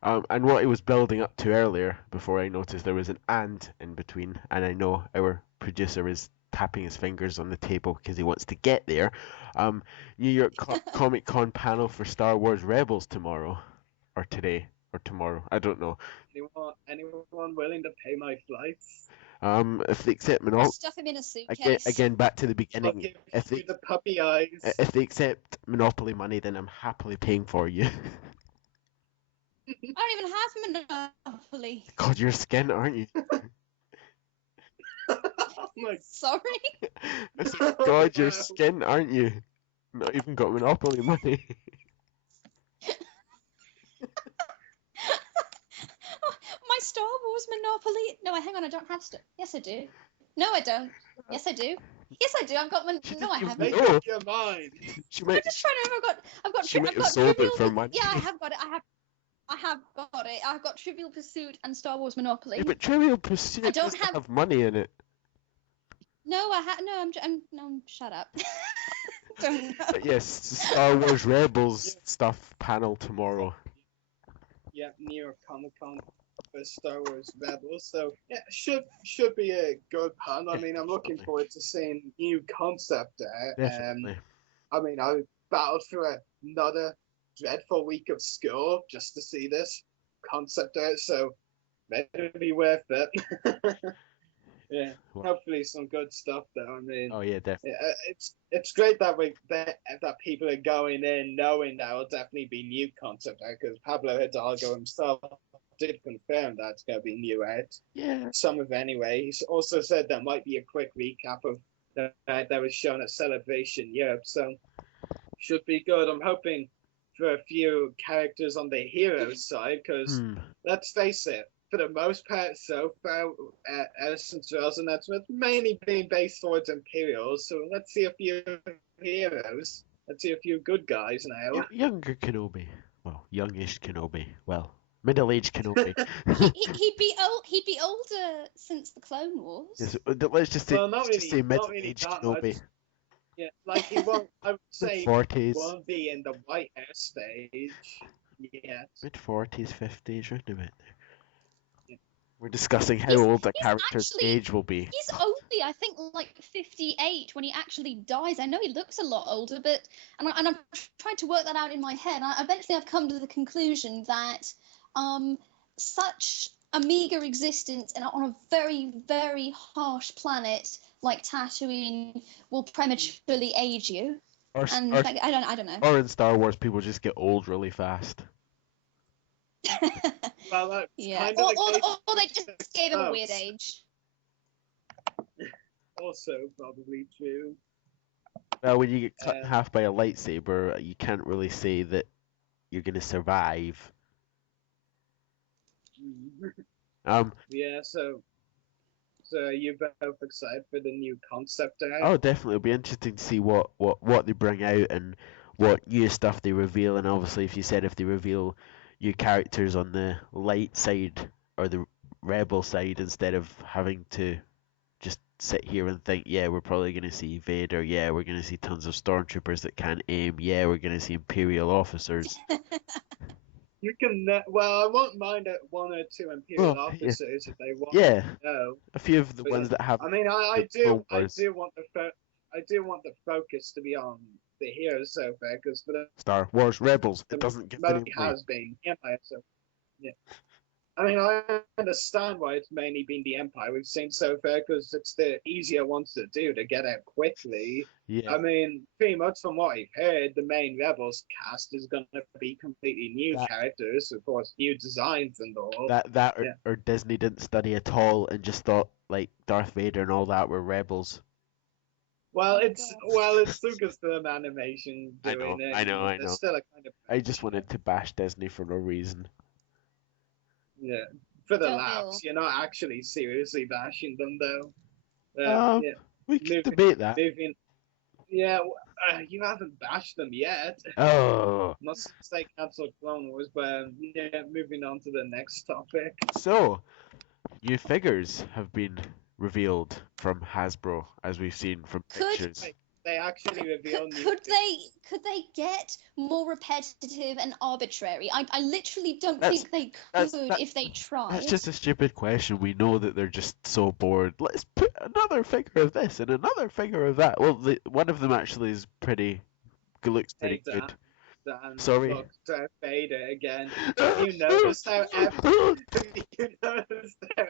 And what I was building up to earlier, before I noticed there was an and in between, and I know our producer is tapping his fingers on the table because he wants to get there. New York Comic Con panel for Star Wars Rebels tomorrow, or today, or tomorrow. I don't know. Anyone willing to pay my flights? If they accept Monopoly, stuff him in a suitcase. Again, back to the beginning. If they the puppy eyes. If they accept Monopoly money, then I'm happily paying for you. I don't even have Monopoly. God, you're skint, aren't you? Sorry. I said, God, you're skint, aren't you? Not even got Monopoly money. My Star Wars Monopoly. No, hang on, I don't have stuff. Yes, I do. No, I don't. Yes, I do. Yes, I do. I've got my. No, I haven't. Make No. up your mind. She I'm might, just trying to remember. she might I've have got sold it Trivial. for money. Yeah, I have got it. I have got it. I've got Trivial Pursuit and Star Wars Monopoly. Yeah, but Trivial Pursuit I don't doesn't have- have money in it. No, no. Shut up. Don't know. But yes, Star Wars Rebels stuff panel tomorrow. Yeah, New York Comic Con for Star Wars Rebels. So yeah, should be a good panel. I mean, I'm looking Definitely. forward to seeing new concept there. Definitely. I mean, I battled through another dreadful week of school just to see this concept art, so maybe it'll be worth it. Yeah, Well- hopefully some good stuff though. I mean, Oh yeah, definitely. it's great that that people are going in knowing that will definitely be new concept art, because Pablo Hidalgo himself did confirm that's going to be new art. Yeah. Some of it anyway. He's also said there might be a quick recap of that was shown at Celebration Europe, so should be good. I'm hoping for a few characters on the hero side, because let's face it, for the most part so far, since Rebels and that's mainly been based towards Imperials, so let's see a few heroes. Let's see a few good guys now. Younger Kenobi. Well, youngish Kenobi. Well, middle-aged Kenobi. He'd be older since the Clone Wars. Yes, let's just say, Well, not let's just really- say not really middle-aged that Kenobi. much. Yeah, like he won't. I would say he Mid-40s. won't be in the White House stage. Yeah. Mid-40s, 50s, round about there. Yeah. We're discussing how He's- old the he's character's actually- age will be. He's only, I think, like 58 when he actually dies. I know he looks a lot older, but and I'm trying to work that out in my head. Eventually, I've come to the conclusion that such a meager existence and on a very, very harsh planet like Tatooine will prematurely age you. Or, And or, like, I don't know. or in Star Wars, people just get old really fast. Well, that's Yeah, kind of the case or they just gave him a weird Close. age. Also, probably true. Well, when you get cut in half by a lightsaber, you can't really say that you're going to survive. Yeah, so are you both excited for the new concept art? Oh, definitely. It'll be interesting to see what they bring out and what new stuff they reveal. And obviously, if they reveal new characters on the light side or the rebel side, instead of having to just sit here and think, yeah, we're probably going to see Vader, yeah, we're going to see tons of stormtroopers that can't aim, yeah, we're going to see Imperial officers. You can, well, I won't mind one or two Imperial Oh, yeah. officers if they want. Yeah, No. a few of the But, ones that have. I mean, I the do Clone Wars. want the focus to be on the heroes so far, because for the Star Wars Rebels. It doesn't give any most away. has been Empire. So yeah, I mean, I understand why it's mainly been the Empire we've seen so far, because it's the easier ones to do to get out quickly. Yeah. I mean, pretty much from what I've heard, the main Rebels cast is going to be completely new characters, of course, new designs and all. That Yeah. or Disney didn't study at all and just thought like Darth Vader and all that were rebels. Well, it's Lucasfilm Animation doing it. I know. There's still a kind of I just wanted to bash Disney for no reason. yeah for the Don't laughs. You're not actually seriously bashing them though. Yeah. We can Moving- debate that. Moving, yeah, you haven't bashed them yet. Oh, Not since they cancelled Clone Wars, but yeah, moving on to the next topic. so new figures have been revealed from Hasbro, as we've seen from Could- pictures. They actually revealed new Could they get more repetitive and arbitrary? I literally don't That's- think they that's- could that- if they tried. That's just a stupid question. We know that they're just so bored. Let's put another figure of this and another figure of that. Well, one of them actually is looks pretty Hey, good. Dan, Sorry. look, Darth Vader again. You notice how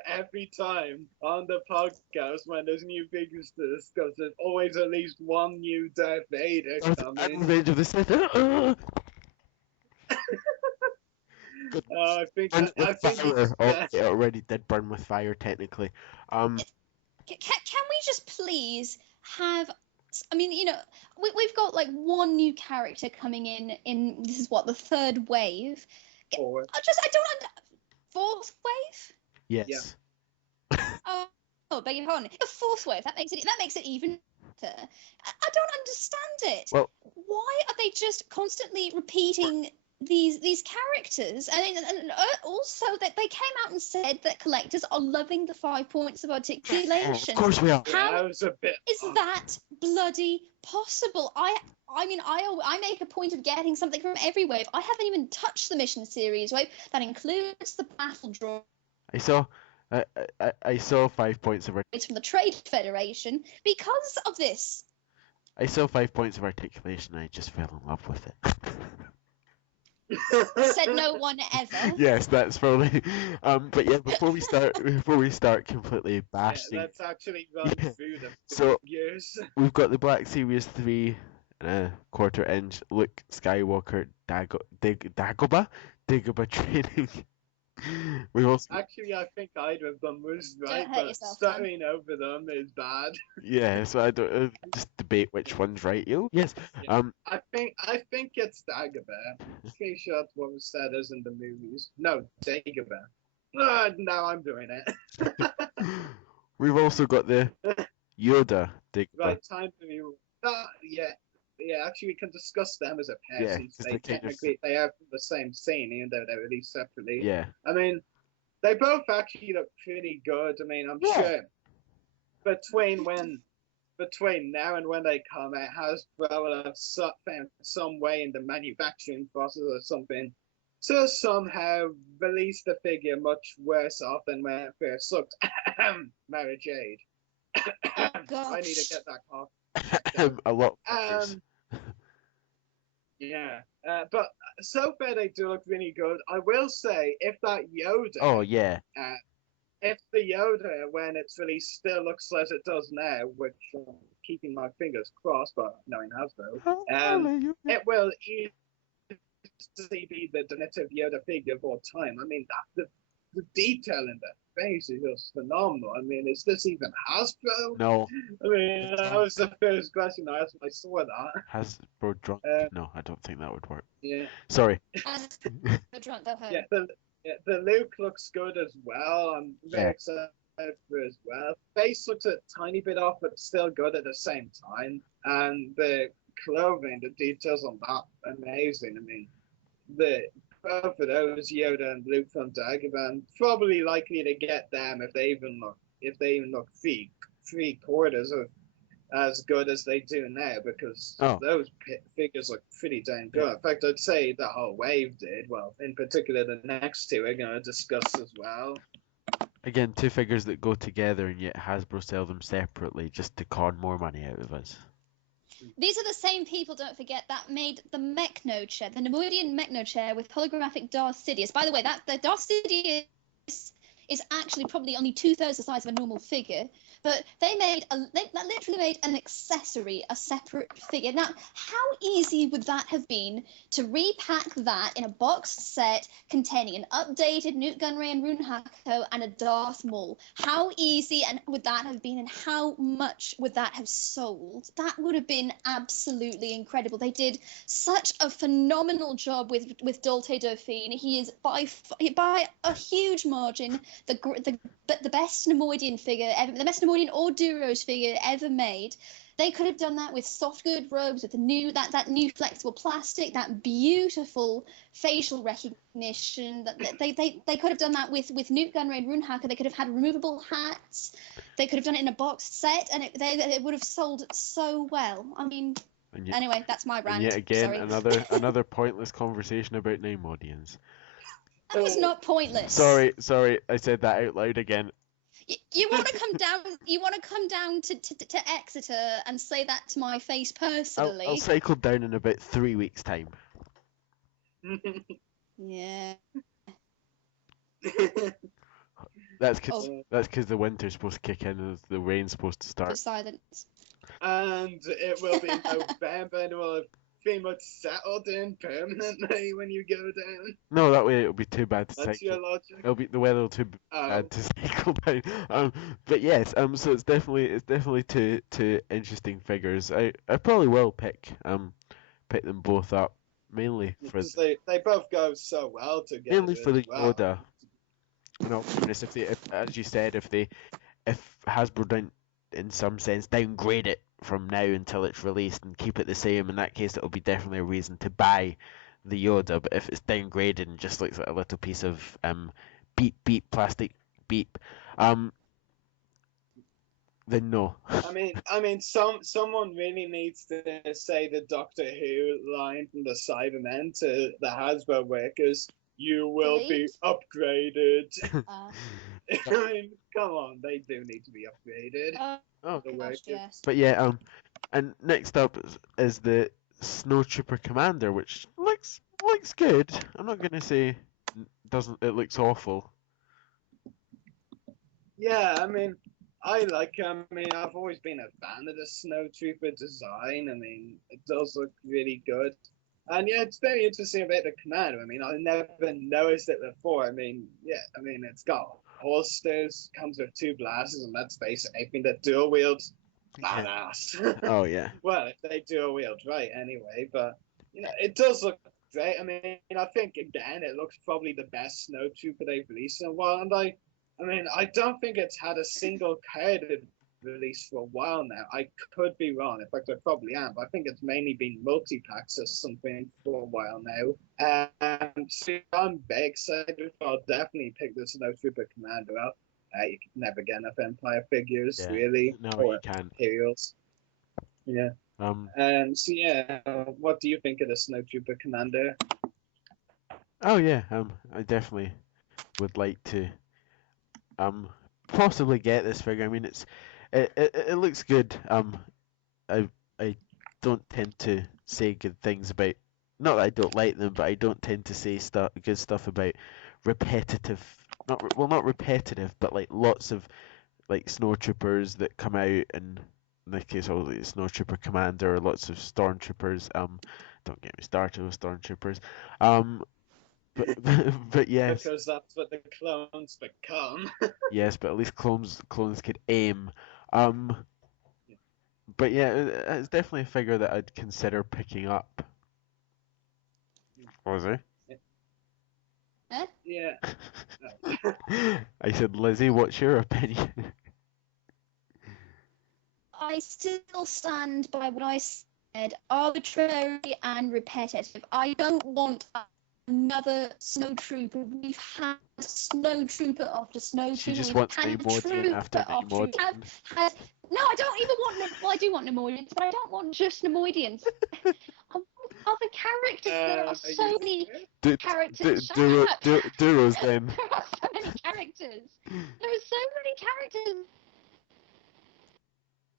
every time on the podcast when there's new figures to discuss, there's always at least one new Darth Vader I'm coming. Revenge of the Sith. I think Burn with fire. it's, Oh, it already did burn with fire, technically. Can we just please have? I mean, you know, we've got like one new character coming in this is what, the third wave. Fourth. I don't fourth wave. Yes. Oh, beg your pardon. The fourth wave. That makes it even I don't understand it. Well, Why are they just constantly repeating these characters? And also that they came out and said that collectors are loving the 5 points of articulation. of course we are. How That was a bit is that bloody possible? I mean, I make a point of getting something from every wave. I haven't even touched the mission series wave. That includes the battle droids I saw 5 points of from the Trade Federation because of this. I saw 5 points of articulation. And I just fell in love with it. Said no one ever. Yes, that's probably. But yeah, before we start completely bashing. Yeah, let's actually run through the So figures. we've got the Black Series 3 1/4 inch Luke Skywalker Dagobah training. We've also Actually, I think either of them was right, hurt but yourself, starting over them is bad. yeah. So I don't just debate which one's right. You yes. Yeah. I think it's Dagobah. Pretty sure that's what was said as in the movies. No, Dagobah. Now I'm doing it. We've also got the Yoda Dagobah. Right, time for you. Yeah, actually, we can discuss them as a pair Yeah, since 'cause they they kind of- technically they have the same scene, even though they're released separately. Yeah. I mean, they both actually look pretty good. I mean, I'm Yeah. sure between now and when they come out, Hasbro will have found some way in the manufacturing process or something to somehow release the figure much worse off than when it first looked. Mara Jade. I need to get that cough. A lot. Of figures. Yeah, but so far they do look really good. I will say, if that Yoda, Oh yeah. if the Yoda when it's released still looks as it does now, which I'm keeping my fingers crossed, but knowing Hasbro, it will easily be the definitive Yoda figure of all time. I mean, the detail in the face is just phenomenal. I mean, is this even Hasbro? No. I mean, that was the first question I asked when I saw that. Hasbro drunk? No, I don't think that would work. Yeah. Sorry. The drunk go home. Yeah, the Luke looks good as well. I'm very excited for it as well. Face looks a tiny bit off, but still good at the same time. And the clothing, the details on that, amazing. I mean, both of those, Yoda and Luke from Dagobah, probably likely to get them if they even look three quarters of as good as they do now, because those figures look pretty damn good. In fact, I'd say the whole wave did. Well, in particular, the next two we're going to discuss as well. Again, two figures that go together, and yet Hasbro sell them separately just to con more money out of us. These are the same people, don't forget, that made the Mechno chair, the Nemoidian Mechno chair with holographic Darth Sidious. By the way, the Darth Sidious is actually probably only 2/3 the size of a normal figure, but they literally made an accessory, a separate figure. Now, how easy would that have been to repack that in a boxed set containing an updated Nute Gunray and Rune Hako and a Darth Maul? How easy would that have been, and how much would that have sold? That would have been absolutely incredible. They did such a phenomenal job with Dolce Dauphine. He is by a huge margin the best Nemoidian figure ever, the best Nemoidian or Duros figure ever made. They could have done that with soft good robes, with the new that new flexible plastic, that beautiful facial recognition. That they could have done that with Nute Gunray and Rune Hako. They could have had removable hats. They could have done it in a boxed set, and it would have sold so well. I mean, anyway, that's my rant. And yet again, Sorry. another pointless conversation about Neimoidians. That was not pointless. Sorry, I said that out loud again. You want to come down? You want to come down to Exeter and say that to my face personally? I'll cycle down in about 3 weeks' time. Yeah. That's because the winter's supposed to kick in and the rain's supposed to start. For silence. And it will be November, and we'll have pretty much settled in permanently when you go down. No, that way it'll be too bad to That's cycle. your logic. The weather will be too bad to cycle down. But yes, so it's definitely two interesting figures. I probably will pick them both up, mainly for Because they both go so well together. mainly for the as well. Yoda. You know, if as you said, if Hasbro don't in some sense downgrade it from now until it's released and keep it the same. In that case, it'll be definitely a reason to buy the Yoda. But if it's downgraded and just looks like a little piece of beep beep plastic beep, then no. I mean, someone really needs to say the Doctor Who line from the Cybermen to the Hasbro workers. You will be upgraded. I mean, come on, they do need to be upgraded. Oh, gosh, yes. But yeah, and next up is the Snowtrooper Commander, which looks good. I'm not gonna say it looks awful. Yeah, I mean, I've always been a fan of the Snowtrooper design. I mean, it does look really good. And yeah, it's very interesting about the commander. I mean, I never noticed it before. I mean, it's got holsters, comes with 2 blasters, and let's face it, I think that dual wields badass. Oh yeah. Well, if they dual wield right, anyway. But it does look great. I mean, I think again, it looks probably the best Snowtrooper they've released in a while. And I don't think it's had a single carded release for a while now. I could be wrong. In fact, I probably am. But I think it's mainly been multi-packs or something for a while now. So I'm very excited. I'll definitely pick the Snowtrooper Commander up. You can never get enough Empire figures, really. No, or you can't. Imperials. Yeah. So yeah, what do you think of the Snowtrooper Commander? Oh yeah, I definitely would like to possibly get this figure. I mean, it looks good. I don't tend to say good things about, not that I don't like them, but I don't tend to say good stuff about repetitive, not repetitive, but like lots of like snowtroopers that come out, and in this case, obviously, Snowtrooper Commander, or lots of stormtroopers. Don't get me started with stormtroopers. But yes. Because that's what the clones become. Yes, but at least clones could aim. But yeah, it's definitely a figure that I'd consider picking up. Was it? Huh? Yeah. I said, Lizzie, what's your opinion? I still stand by what I said, arbitrary and repetitive. I don't want another snowtrooper. We've had snowtrooper after snowtrooper. She just We've wants had Neimoidian after trooper Neimoidian. No, I don't even want. Well, I do want Neimoidians, but I don't want just Neimoidians. I want other characters. There are so many characters. Duros then. There are so many characters. There are so many characters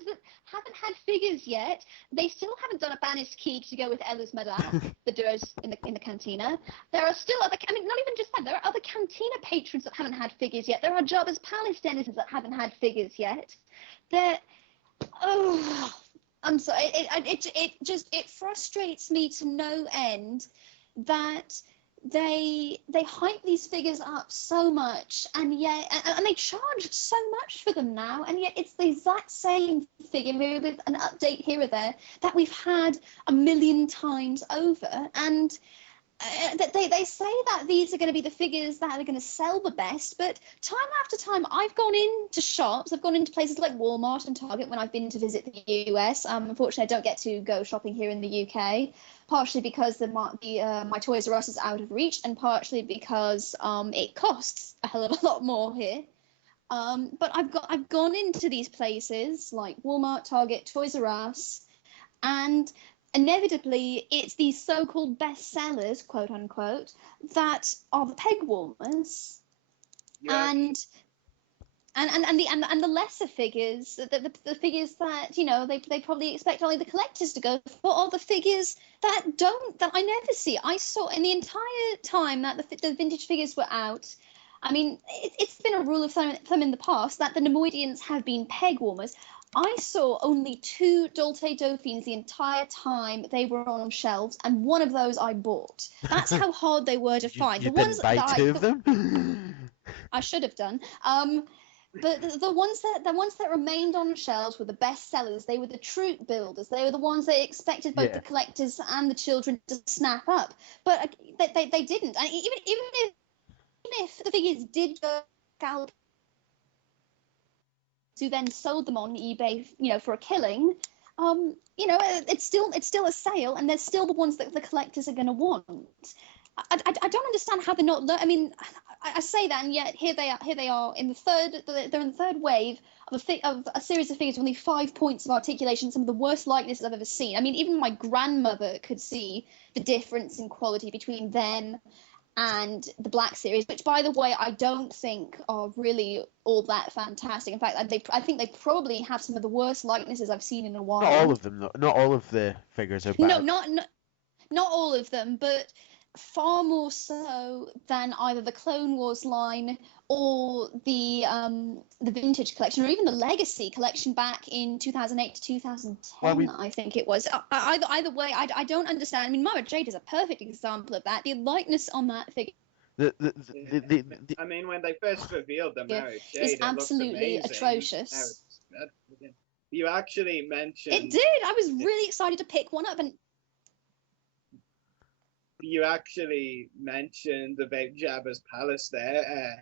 that haven't had figures yet. They still haven't done a Banis Key to go with Ella's Madame, the duos in the cantina. There are still other, not even just that, there are other cantina patrons that haven't had figures yet. There are Jabba's Palace denizens that haven't had figures yet. I'm sorry, it frustrates me to no end that they hype these figures up so much, and they charge so much for them now, and yet it's the exact same figure, maybe with an update here or there, that we've had a million times over. And they say that these are going to be the figures that are going to sell the best, but time after time I've gone into shops, I've gone into places like Walmart and Target when I've been to visit the US. Unfortunately, I don't get to go shopping here in the UK, partially because my Toys R Us is out of reach, and partially because it costs a hell of a lot more here. But I've gone into these places like Walmart, Target, Toys R Us, and inevitably it's these so-called bestsellers, quote unquote, that are the peg warmers. Yeah. And the lesser figures, the figures that they probably expect only the collectors to go for, are the figures that I never see. I saw in the entire time that the vintage figures were out. I mean, it's been a rule of thumb in the past that the Neimoidians have been peg warmers. I saw only 2 Dolce Dauphines the entire time they were on shelves, and one of those I bought. That's how hard they were to find. You didn't buy 2 of them? I should have done. But the ones that remained on shelves were the best sellers. They were the troop builders. They were the ones they expected both the collectors and the children to snap up. But they didn't. And even if the figures did go scalp, who then sold them on eBay, for a killing, you know, it's still a sale, and they're still the ones that the collectors are going to want. I don't understand how they're not. I mean, I say that, and yet here they are in the third. They're in the third wave of a series of figures with only 5 points of articulation. Some of the worst likenesses I've ever seen. I mean, even my grandmother could see the difference in quality between them and the Black Series, which, by the way, I don't think are really all that fantastic. In fact, I think they probably have some of the worst likenesses I've seen in a while. Not all of them, though. Not all of the figures are bad. No, not all of them, but far more so than either the Clone Wars line or the Vintage collection, or even the Legacy collection back in 2008 to 2010. I think it was. Either way, I don't understand. I mean, Mara Jade is a perfect example of that. The likeness on that figure. I mean, when they first revealed the Mara Jade, is absolutely atrocious. You actually mentioned. It did. I was really excited to pick one up, and you actually mentioned about Jabba's palace there.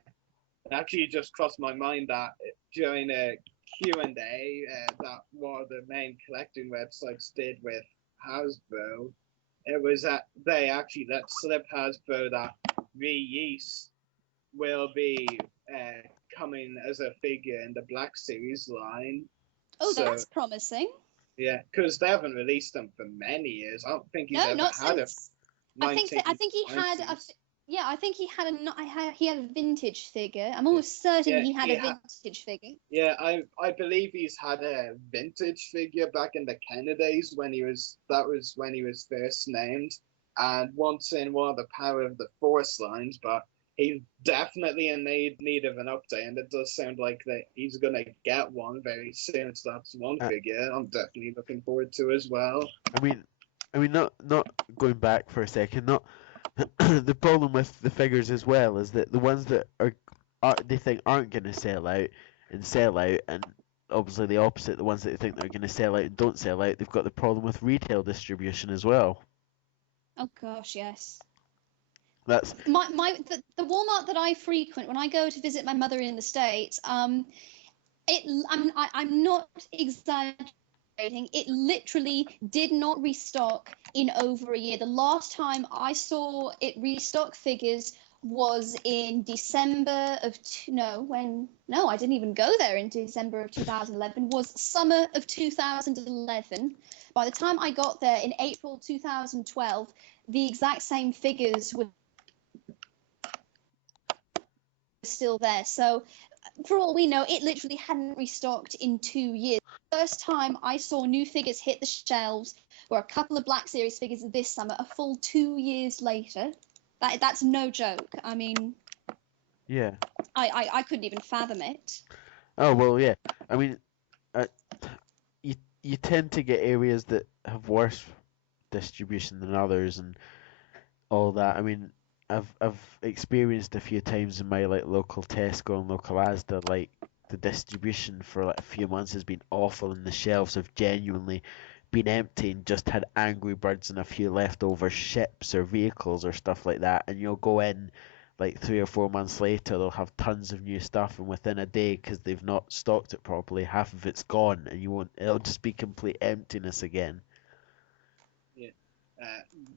It actually just crossed my mind that during a Q&A that one of the main collecting websites did with Hasbro, it was that they actually let slip Hasbro that Reese will be coming as a figure in the Black Series line. Oh, so, that's promising. Yeah, because they haven't released them for many years. I don't think he's ever had since. I think he had a. Yeah, I think he had a vintage figure. I'm almost certain he had a vintage figure. Yeah, I believe he's had a vintage figure back in the Kennedys when he was first named, and once in one of the Power of the Force lines, but he's definitely in need of an update, and it does sound like that he's gonna get one very soon. So that's one figure I'm definitely looking forward to as well. I mean, not going back for a second, not the problem with the figures as well is that the ones that they think aren't going to sell out, and obviously the opposite, the ones that they think they're going to sell out and don't sell out, they've got the problem with retail distribution as well. Oh gosh, yes. That's the Walmart that I frequent when I go to visit my mother in the States. I'm not exaggerating. It literally did not restock in over a year. The last time I saw it restock figures was in December of I didn't even go there in December of 2011. Was summer of 2011. By the time I got there in April 2012, the exact same figures were still there. So for all we know, it literally hadn't restocked in 2 years. First time I saw new figures hit the shelves were a couple of Black Series figures this summer, a full 2 years later. That's no joke. I mean, yeah, I couldn't even fathom it. Oh well, yeah. I mean, you tend to get areas that have worse distribution than others and all that. I mean, I've experienced a few times in my local Tesco and local Asda, the distribution for a few months has been awful, and the shelves have genuinely been empty and just had Angry Birds and a few leftover ships or vehicles or stuff like that, and you'll go in 3 or 4 months later, they'll have tons of new stuff, and within a day, because they've not stocked it properly, half of it's gone, and it'll just be complete emptiness again. Yeah,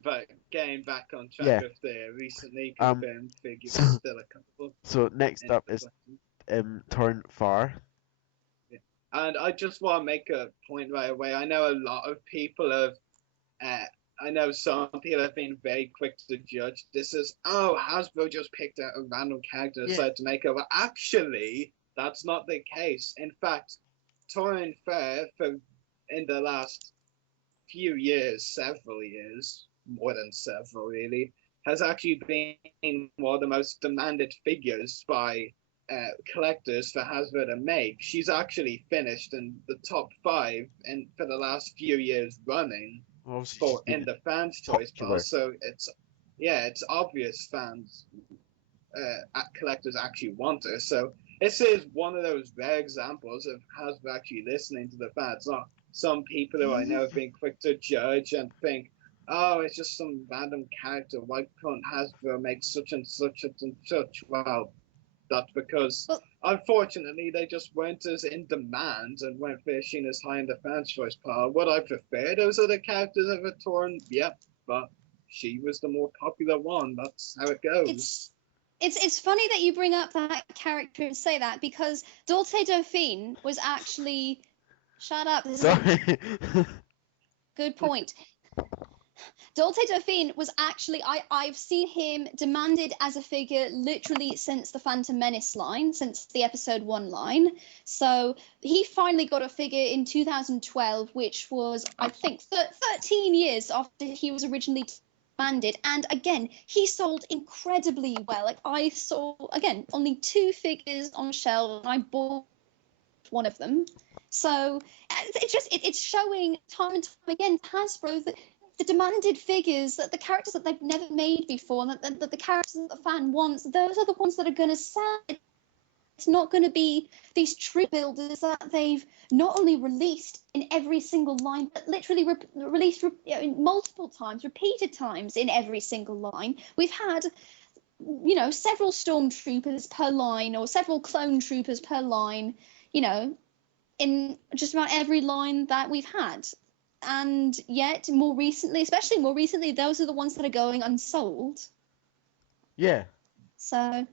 but getting back on track of the recently confirmed figures, still a couple. So next up is Torrent Far. Yeah. And I just want to make a point right away. I know a lot of people have. I know some people have been very quick to judge this as, Hasbro just picked out a random character and decided to make it. But actually, that's not the case. In fact, Torrent Fair, in the last few years, several years, more than several really, has actually been one of the most demanded figures by collectors for Hasbro to make. She's actually finished in the top 5 for the last few years running. In the fans' choice poll, so it's obvious fans, collectors actually want her. So this is one of those rare examples of Hasbro actually listening to the fans. Not some people who I know have been quick to judge and think, oh, it's just some random character. Why can't Hasbro make such and such and such? Well, That's because, unfortunately, they just weren't as in demand and weren't fishing as high in the fan choice pile. Would I prefer those other characters over Torn? Yep, but she was the more popular one. That's how it goes. It's funny that you bring up that character and say that, because Dulce Dauphine was actually... Shut up. Sorry. Good point. Dulce Dauphine was actually... I've seen him demanded as a figure literally since the Phantom Menace line, since the episode 1 line. So he finally got a figure in 2012, which was, I think, 13 years after he was originally demanded. And again, he sold incredibly well. Like, I saw, again, only 2 figures on shelf, and I bought one of them. So it's showing time and time again, Hasbro, that the demanded figures, that the characters that they've never made before, and that the characters that the fan wants, those are the ones that are going to sell. It's not going to be these troop builders that they've not only released in every single line, but literally released multiple times, repeated times in every single line. We've had, several stormtroopers per line, or several clone troopers per line, in just about every line that we've had. And yet, especially more recently, those are the ones that are going unsold. Yeah. So,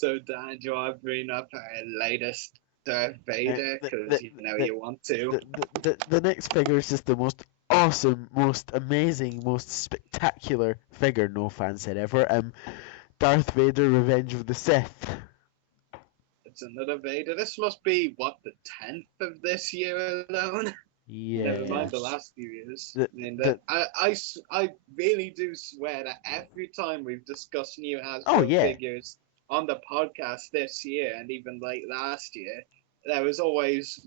Dan, do you want to bring up our latest Darth Vader? Because you want to. The next figure is just the most awesome, most amazing, most spectacular figure no fan said ever. Darth Vader, Revenge of the Sith. It's another Vader. This must be, the 10th of this year alone? Yeah. Never mind the last few years. I really do swear that every time we've discussed new Hasbro figures on the podcast this year, and even late last year, there was always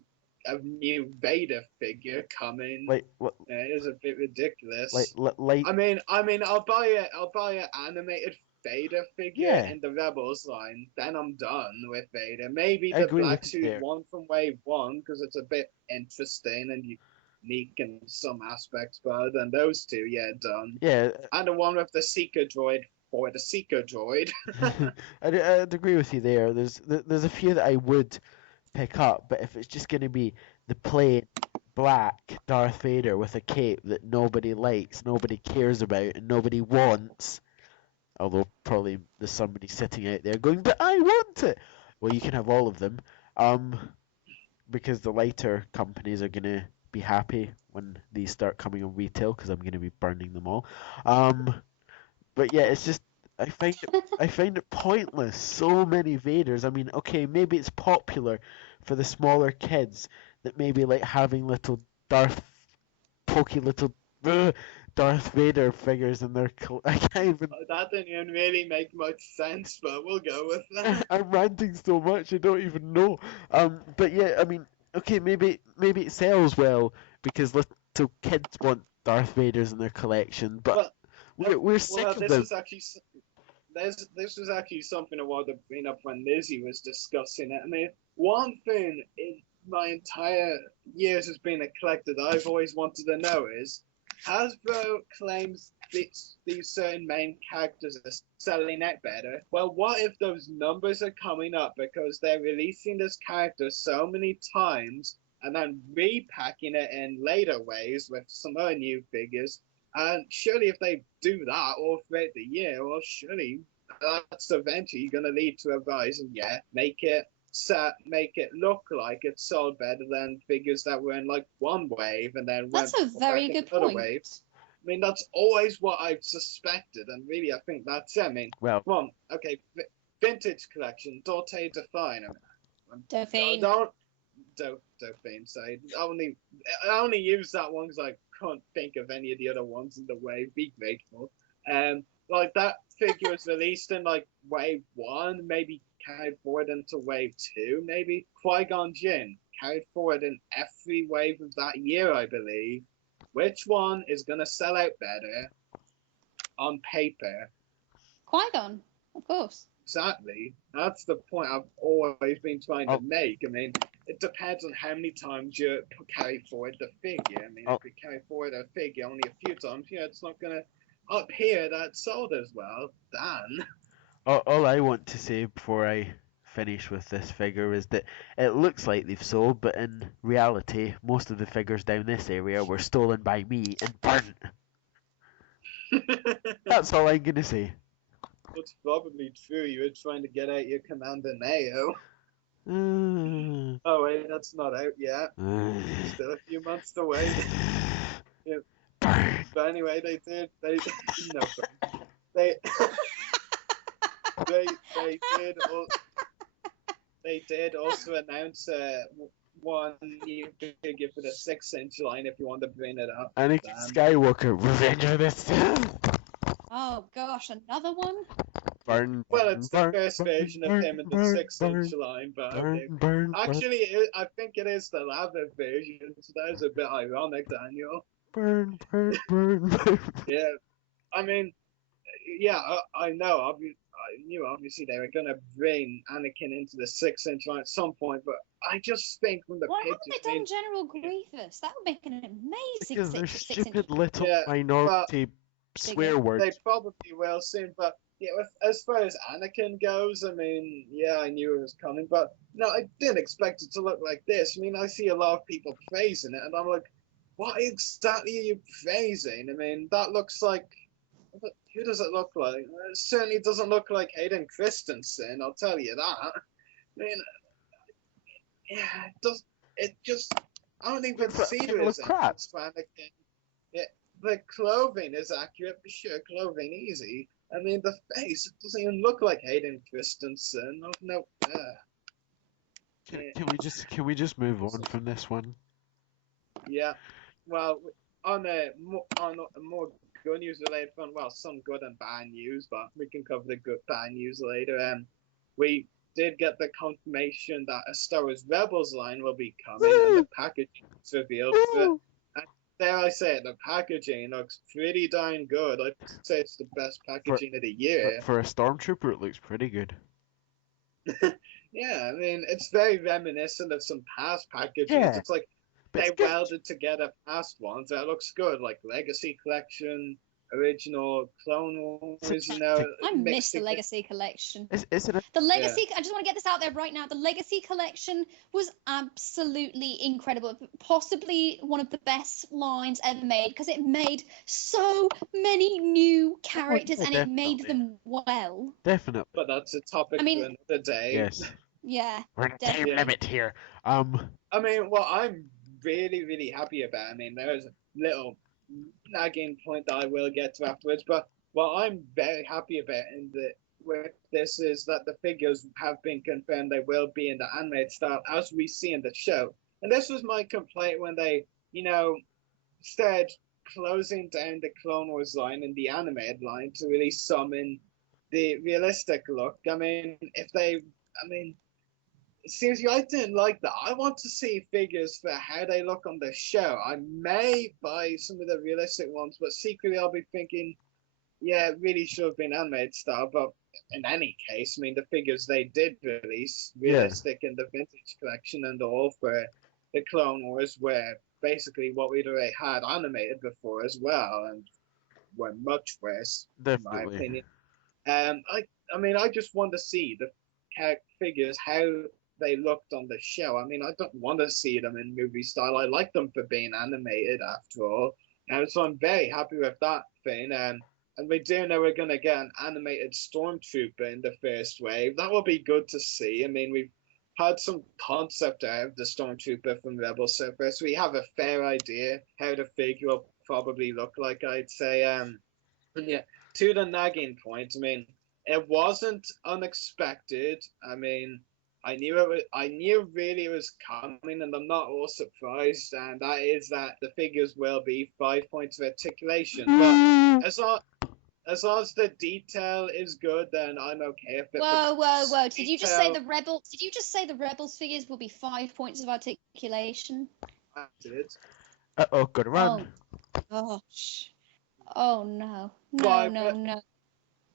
a new Vader figure coming. Wait, what? It is a bit ridiculous. Like. I mean, I'll buy an animated Vader figure in the Rebels line, then I'm done with Vader. Maybe the Black Suit one from Wave 1, because it's a bit interesting and unique in some aspects, but then those two, done. Yeah. And the one with the Seeker droid for the Seeker droid. I'd agree with you there. There's a few that I would pick up, but if it's just going to be the plain black Darth Vader with a cape that nobody likes, nobody cares about, and nobody wants... Although probably there's somebody sitting out there going, but I want it! Well, you can have all of them. Because the lighter companies are going to be happy when these start coming on retail, because I'm going to be burning them all. But yeah, it's just, I find it pointless. So many Vaders. I mean, okay, maybe it's popular for the smaller kids that maybe like having little pokey little Darth Vader figures in their... I can't even... That didn't even really make much sense, but we'll go with that. I'm ranting so much, I don't even know. But yeah, I mean, okay, maybe it sells well because little kids want Darth Vaders in their collection, but we're sick of them. This was actually something I wanted to bring up when Lizzie was discussing it. I mean, one thing in my entire years as being a collector that I've always wanted to know is, Hasbro claims these certain main characters are selling out better. Well, what if those numbers are coming up because they're releasing this character so many times and then repacking it in later ways with some other new figures? And surely if they do that all throughout the year, well, surely that's eventually going to lead to a rise and make it look like it sold better than figures that were in like one wave and then that's a very good point. Waves. I mean, that's always what I've suspected, and really I think that's it. I mean, come on, okay, vintage collection, Dulce Dauphine. Dauphine. Dauphine. So I only use that one because I can't think of any of the other ones in the wave. Be grateful. Like that figure was released in like wave 1, maybe carried forward into wave 2, maybe. Qui-Gon Jinn carried forward in every wave of that year, I believe. Which one is going to sell out better on paper? Qui-Gon, of course. Exactly. That's the point I've always been trying to make. I mean, it depends on how many times you carry forward the figure. I mean, if you carry forward a figure only a few times, it's not going to appear that sold as well. Dan. all I want to say before I finish with this figure is that it looks like they've sold, but in reality, most of the figures down this area were stolen by me and burnt. That's all I'm gonna say. It's probably true. You were trying to get out your Commander Neo. Oh wait, that's not out yet. Still a few months to wait. Yeah. But anyway, they did. They no, they did. They did also announce one new figure for the 6-inch line if you want to bring it up. Anakin Skywalker, Revenge of the Sith. Oh gosh, another one? Burn. Well, it's the burn, first burn, version of burn, him in the burn, 6-inch line, but okay. burn, Actually, I think it is the lava version, so that is a bit ironic, Daniel. burn. Yeah, I mean, yeah, I know. I knew obviously they were gonna bring Anakin into the 6-inch line at some point, but I just think from the Why pictures, haven't they done General Grievous? That would make an amazing Because they're six-inch. stupid little Yeah, minority swear words. they probably will soon. But yeah, as far as Anakin goes, I mean, yeah, I knew it was coming, but no, I didn't expect it to look like this. I mean, I see a lot of people praising it, and I'm like, what exactly are you praising? I mean, that looks like. Who does it look like? It certainly doesn't look like Hayden Christensen, I'll tell you that. I mean, yeah, it does. It just. I don't even see the resemblance for Anakin. Yeah, the clothing is accurate, for sure. Clothing easy. I mean, the face, it doesn't even look like Hayden Christensen. No. Can we just move on from this one? Yeah. Well, on a more good news related front, well, some good and bad news, but we can cover the good bad news later. We did get the confirmation that a Star Wars Rebels line will be coming, and the packaging is revealed. And dare I say it, the packaging looks pretty darn good. I'd say it's the best packaging of the year. For a Stormtrooper, it looks pretty good. Yeah, I mean, it's very reminiscent of some past packaging. Yeah, it's like they welded together past ones. That looks good, like Legacy Collection, original Clone Wars, you know. I miss the Legacy Collection. Isn't it? The Legacy, I just want to get this out there right now. The Legacy Collection was absolutely incredible. Possibly one of the best lines ever made, because it made so many new characters and it made them well. Definitely. But that's a topic for another day. Yes. Yeah. We're in a time limit here. I mean, what I'm really, really happy about, I mean, there's a little nagging point that I will get to afterwards, but what I'm very happy about with this is that the figures have been confirmed they will be in the animated style as we see in the show. And this was my complaint when they, you know, started closing down the Clone Wars line and the animated line to really summon the realistic look. I mean, seriously, I didn't like that. I want to see figures for how they look on the show. I may buy some of the realistic ones, but secretly I'll be thinking, yeah, it really should have been animated style. But in any case, I mean, the figures they did release, realistic in the vintage collection and all for the Clone Wars, were basically what we'd already had animated before as well, and were much worse, in my opinion. I mean, I just want to see the figures, how they looked on the show. I mean, I don't want to see them in movie style. I like them for being animated after all. And so I'm very happy with that thing. And we do know we're going to get an animated Stormtrooper in the first wave. That will be good to see. I mean, we've had some concept out of the Stormtrooper from Rebels so far, so we have a fair idea how the figure will probably look like, I'd say. And yeah, to the nagging point, I mean, it wasn't unexpected. I mean, I knew really it was coming, and I'm not all surprised. And that is that the figures will be 5 points of articulation. But as long as the detail is good, then I'm okay with it. Whoa! Did you just say the Rebels? Did you just say the Rebels figures will be 5 points of articulation? I did. Uh-oh, good run. Oh gosh. Oh no! No.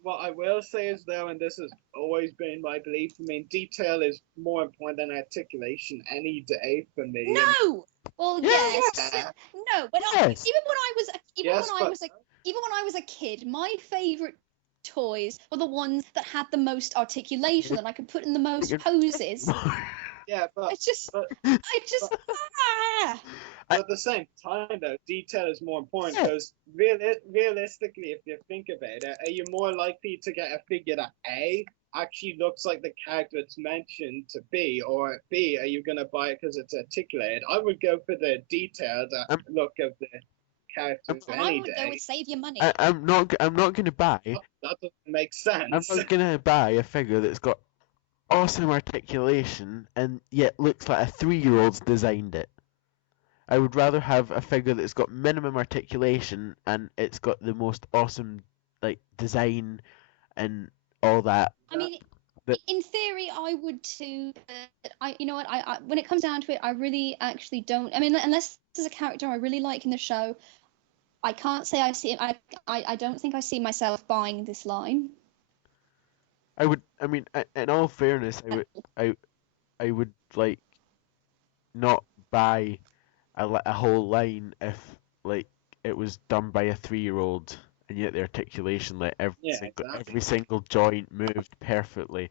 What I will say is, though, and this has always been my belief, I mean, detail is more important than articulation any day for me. No! Well, yes. No, but yes. Even when I was a kid, my favorite toys were the ones that had the most articulation that I could put in the most poses. Yeah, but It's just, but ah! but at the same time, though, detail is more important because realistically, if you think about it, are you more likely to get a figure that A actually looks like the character it's mentioned to be, or B, are you going to buy it because it's articulated? I would go for the detailed look of the character And I any would go day. with save your money. I'm not going to buy. That doesn't make sense. I'm not going to buy a figure that's got awesome articulation and yet looks like a 3-year-old's designed it. I would rather have a figure that's got minimum articulation and it's got the most awesome like design and all that. I mean, in theory, I would too. But you know what? I when it comes down to it, I really actually don't. I mean, unless there's a character I really like in the show, I can't say I see. I don't think I see myself buying this line. I mean, in all fairness, I would like not buy a whole line if like it was done by a 3-year-old and yet the articulation, like every single joint moved perfectly.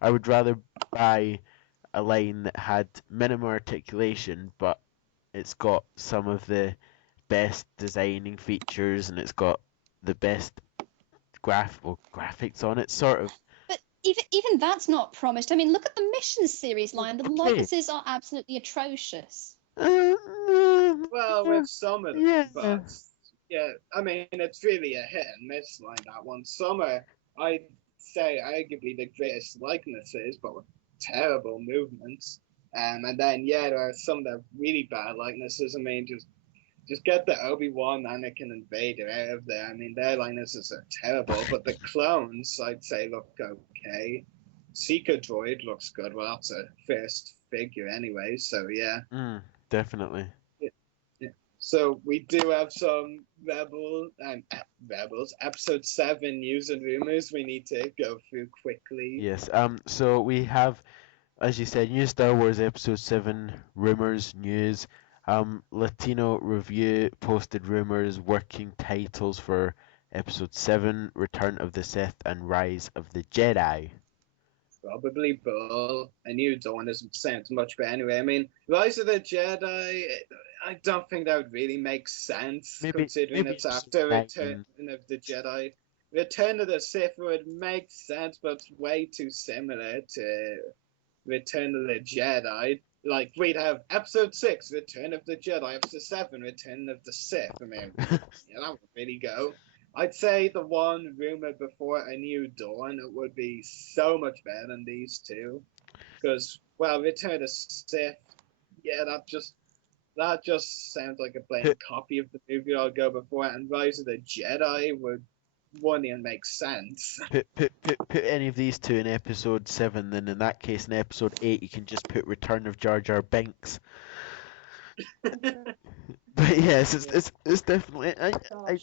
I would rather buy a line that had minimum articulation, but it's got some of the best designing features and it's got the best graphics on it, sort of. But even that's not promised. I mean, look at the Mission series line. The likenesses are absolutely atrocious. Well, with some of them, but yeah, I mean, it's really a hit and miss line, that one. Some are, I'd say, arguably the greatest likenesses, but with terrible movements. And then, yeah, there are some that have really bad likenesses. I mean, just get the Obi-Wan, Anakin, and Vader out of there. I mean, their likenesses are terrible, but the clones, I'd say, look okay. Seeker Droid looks good. Well, that's a first figure anyway, so yeah. Definitely. Yeah. So we do have some Rebels, episode 7 news and rumors we need to go through quickly. Yes. So we have, as you said, new Star Wars episode 7 rumors news. Latino Review posted rumors, working titles for episode 7, Return of the Sith and Rise of the Jedi. Probably Bull. I knew Dawn doesn't sound much, but anyway, I mean, Rise of the Jedi, I don't think that would really make sense, considering it's after Return of the Jedi. Return of the Sith would make sense, but it's way too similar to Return of the Jedi. Like, we'd have episode 6, Return of the Jedi, episode 7, Return of the Sith. I mean, yeah, that would really go. I'd say the one rumor before A New Dawn would be so much better than these two. Because, well, Return of the Sith, yeah, that just sounds like a plain copy of the movie I'll go before. And Rise of the Jedi wouldn't even make sense. Put any of these two in episode 7, then in that case in episode 8 you can just put Return of Jar Jar Binks. But yes, it's definitely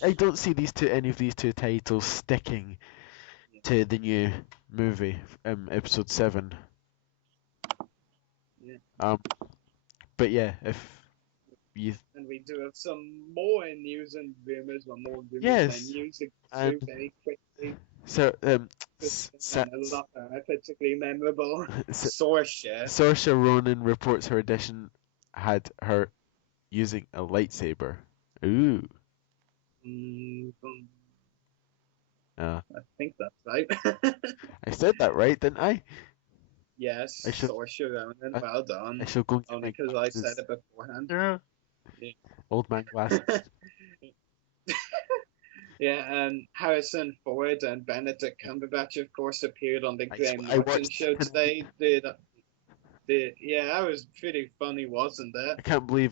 I don't see any of these two titles sticking to the new movie, episode 7. Yeah. But yeah, if you and we do have some more news and rumors, or more rumors and news and very quickly. So a lot particularly memorable. Saoirse Ronan reports her audition had her using a lightsaber. Ooh. I think that's right. I said that right, didn't I? Yes, Saoirse Ronan, well done. I shall go only because I said it beforehand. Yeah. Old man glasses. Yeah, and Harrison Ford and Benedict Cumberbatch, of course, appeared on the Graham Norton show today. Yeah, that was pretty funny, wasn't it? I can't believe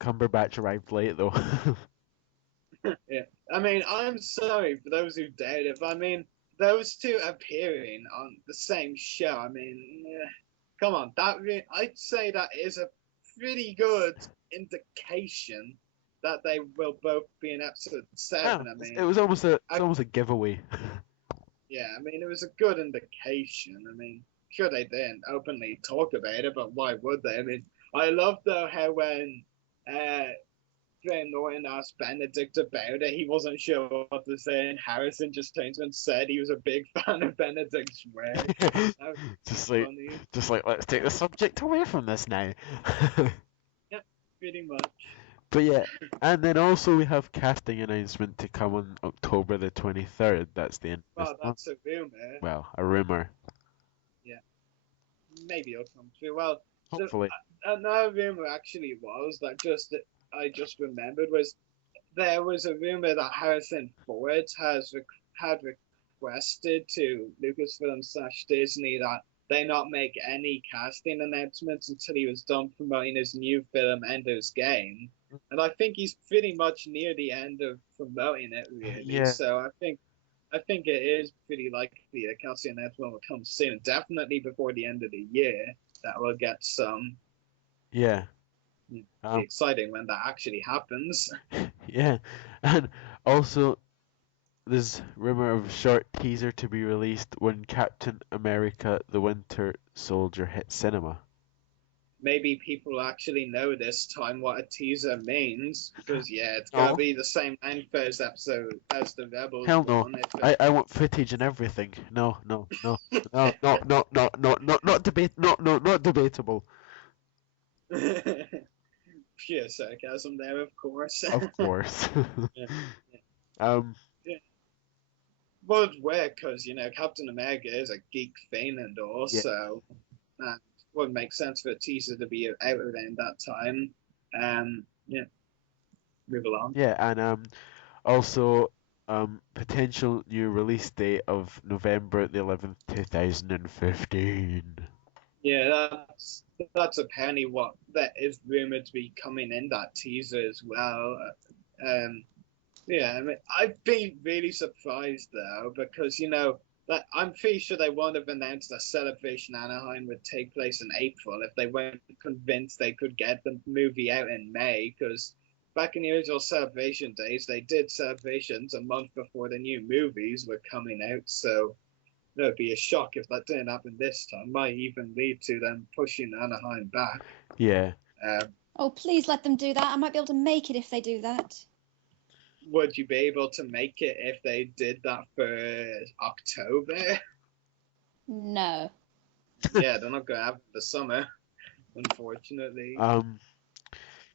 Cumberbatch arrived late though. Yeah, I mean, I'm sorry for those who doubt it, but I mean, those two appearing on the same show. I mean, come on, I'd say that is a pretty good indication that they will both be in episode 7. Yeah, I mean, it was almost a giveaway. Yeah, I mean, it was a good indication. I mean, sure they didn't openly talk about it, but why would they? I mean, I love though how when Graham Norton asked Benedict about it, he wasn't sure what to say, and Harrison just turned to him and said he was a big fan of Benedict's work. That was just funny. like let's take the subject away from this now. Yep, pretty much. But yeah, and then also we have casting announcement to come on October the 23rd. That's the end of Well, this month. that's a rumor. Well, a rumor. Yeah, maybe it'll come true. Well, Hopefully. another rumor actually was that I just remembered was there was a rumor that Harrison Ford had requested to Lucasfilm/Disney that they not make any casting announcements until he was done promoting his new film Ender's Game, and I think he's pretty much near the end of promoting it, really. Yeah. So I think it is pretty likely the casting announcement will come soon, definitely before the end of the year. That we'll get some. Yeah. Exciting when that actually happens. Yeah, and also there's rumor of a short teaser to be released when Captain America: The Winter Soldier hits cinema. Maybe people actually know this time what a teaser means, because it's gonna be the same length as episode as the Rebels Hell no! one. I want footage and everything. No, not debatable. Pure sarcasm there, of course. Of course. Yeah. Well, it's weird because Captain America is a geek fan and all, so that would make sense for a teaser to be out around that time. Move along. Yeah, and also potential new release date of November the 11th, 2015. Yeah, that's apparently what that is rumored to be coming in that teaser as well. I mean, I'd be really surprised though, because that I'm pretty sure they won't have announced that Celebration Anaheim would take place in April if they weren't convinced they could get the movie out in May. Because back in the original Celebration days, they did celebrations a month before the new movies were coming out, so it would be a shock if that didn't happen this time. Might even lead to them pushing Anaheim back. Yeah. Oh, please let them do that. I might be able to make it if they do that. Would you be able to make it if they did that for October? No. Yeah, they're not going to have it the summer, unfortunately.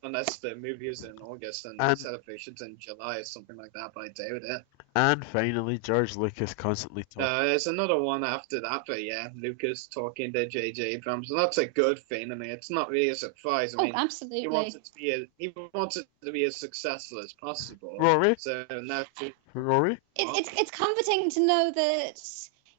Unless the movie is in August and the celebration's in July or something like that, but I doubt it. And finally, George Lucas constantly talking. There's another one after that, but yeah, Lucas talking to J.J. Abrams, and that's a good thing. I mean, it's not really a surprise. I mean, absolutely. He wants it to be as successful as possible. Rory? So now, Rory? It's comforting to know that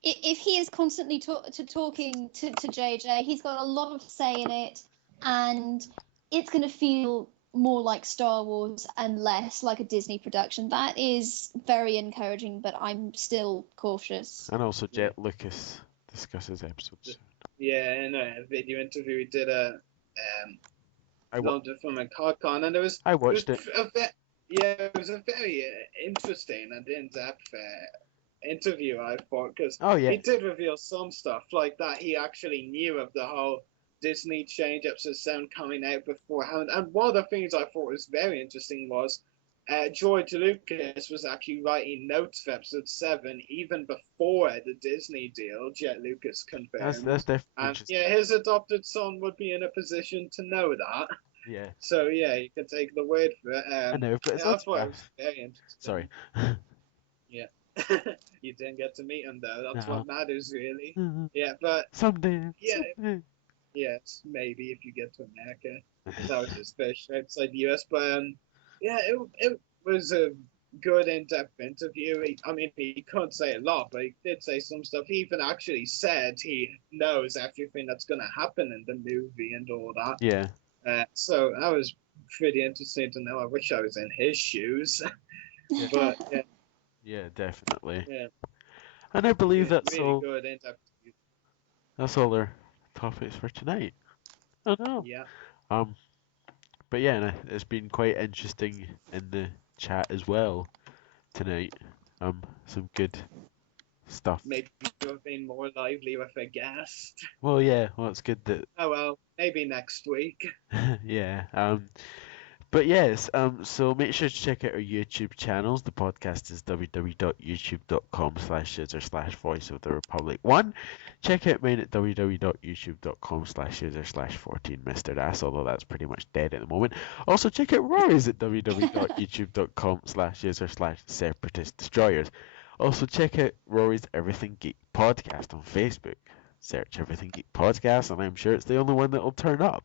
if he is constantly talking to JJ, he's got a lot of say in it, and it's going to feel more like Star Wars and less like a Disney production. That is very encouraging, but I'm still cautious. And also Jet Lucas discusses episodes. Yeah, in a video interview he did London from a CarCon, and I watched it. It was a very interesting and in-depth interview, I thought, because he did reveal some stuff like that he actually knew of the whole Disney change episode 7 coming out beforehand. And one of the things I thought was very interesting was George Lucas was actually writing notes for episode 7 even before the Disney deal. Jet Lucas confirmed. That's definitely interesting. Yeah, his adopted son would be in a position to know that. Yeah. So yeah, you can take the word for it. I know, but that's why it was very interesting. Sorry. Yeah. You didn't get to meet him though. That's what matters really. Yeah, but someday. Yeah. Someday. Yes, maybe if you get to America. That was his fish outside the US. But it was a good in-depth interview. He couldn't say a lot, but he did say some stuff. He even actually said he knows everything that's going to happen in the movie and all that. Yeah. So that was pretty interesting to know. I wish I was in his shoes. But yeah. Yeah, definitely. Yeah. And I believe that's really all. Good in-depth. That's all our topics for tonight. I know. Yeah. But yeah, it's been quite interesting in the chat as well tonight. Some good stuff. Maybe you have been more lively with a guest. Well, yeah. Well, it's good that. Oh well, maybe next week. Yeah. But yes, so make sure to check out our YouTube channels. The podcast is www.youtube.com/user/voice of the republic 1. Check out mine at www.youtube.com/user/14 Mr. Ass, although that's pretty much dead at the moment. Also check out Rory's at www.youtube.com/user/separatist destroyers. Also check out Rory's Everything Geek podcast on Facebook. Search Everything Geek podcast, and I'm sure it's the only one that will turn up.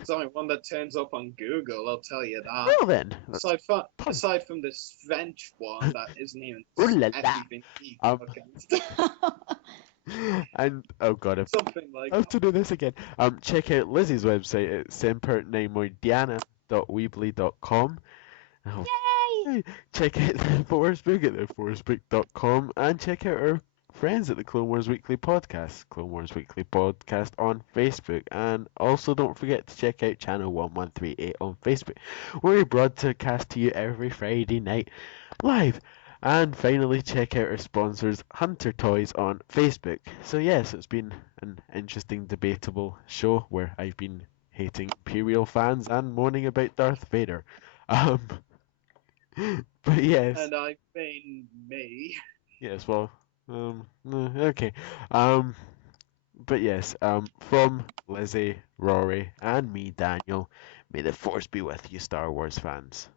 It's only one that turns up on Google, I'll tell you that. Well then, Aside from this French one that isn't even Ooh la la. Everything Geek podcast. And oh god, Something like I have to do this again. Check out Lizzie's website at sempernemoidiana.weebly.com. Oh, Yay! check out the Forcebook at theforcebook.com, and check out our friends at the Clone Wars Weekly Podcast, Clone Wars Weekly Podcast on Facebook. And also don't forget to check out Channel 1138 on Facebook, where we broadcast to you every Friday night live. And finally, check out our sponsors, Hunter Toys, on Facebook. So yes, it's been an interesting, debatable show where I've been hating Imperial fans and moaning about Darth Vader. But yes. And I've been me. Yes, well, okay. But yes, from Lizzie, Rory, and me, Daniel, may the Force be with you, Star Wars fans.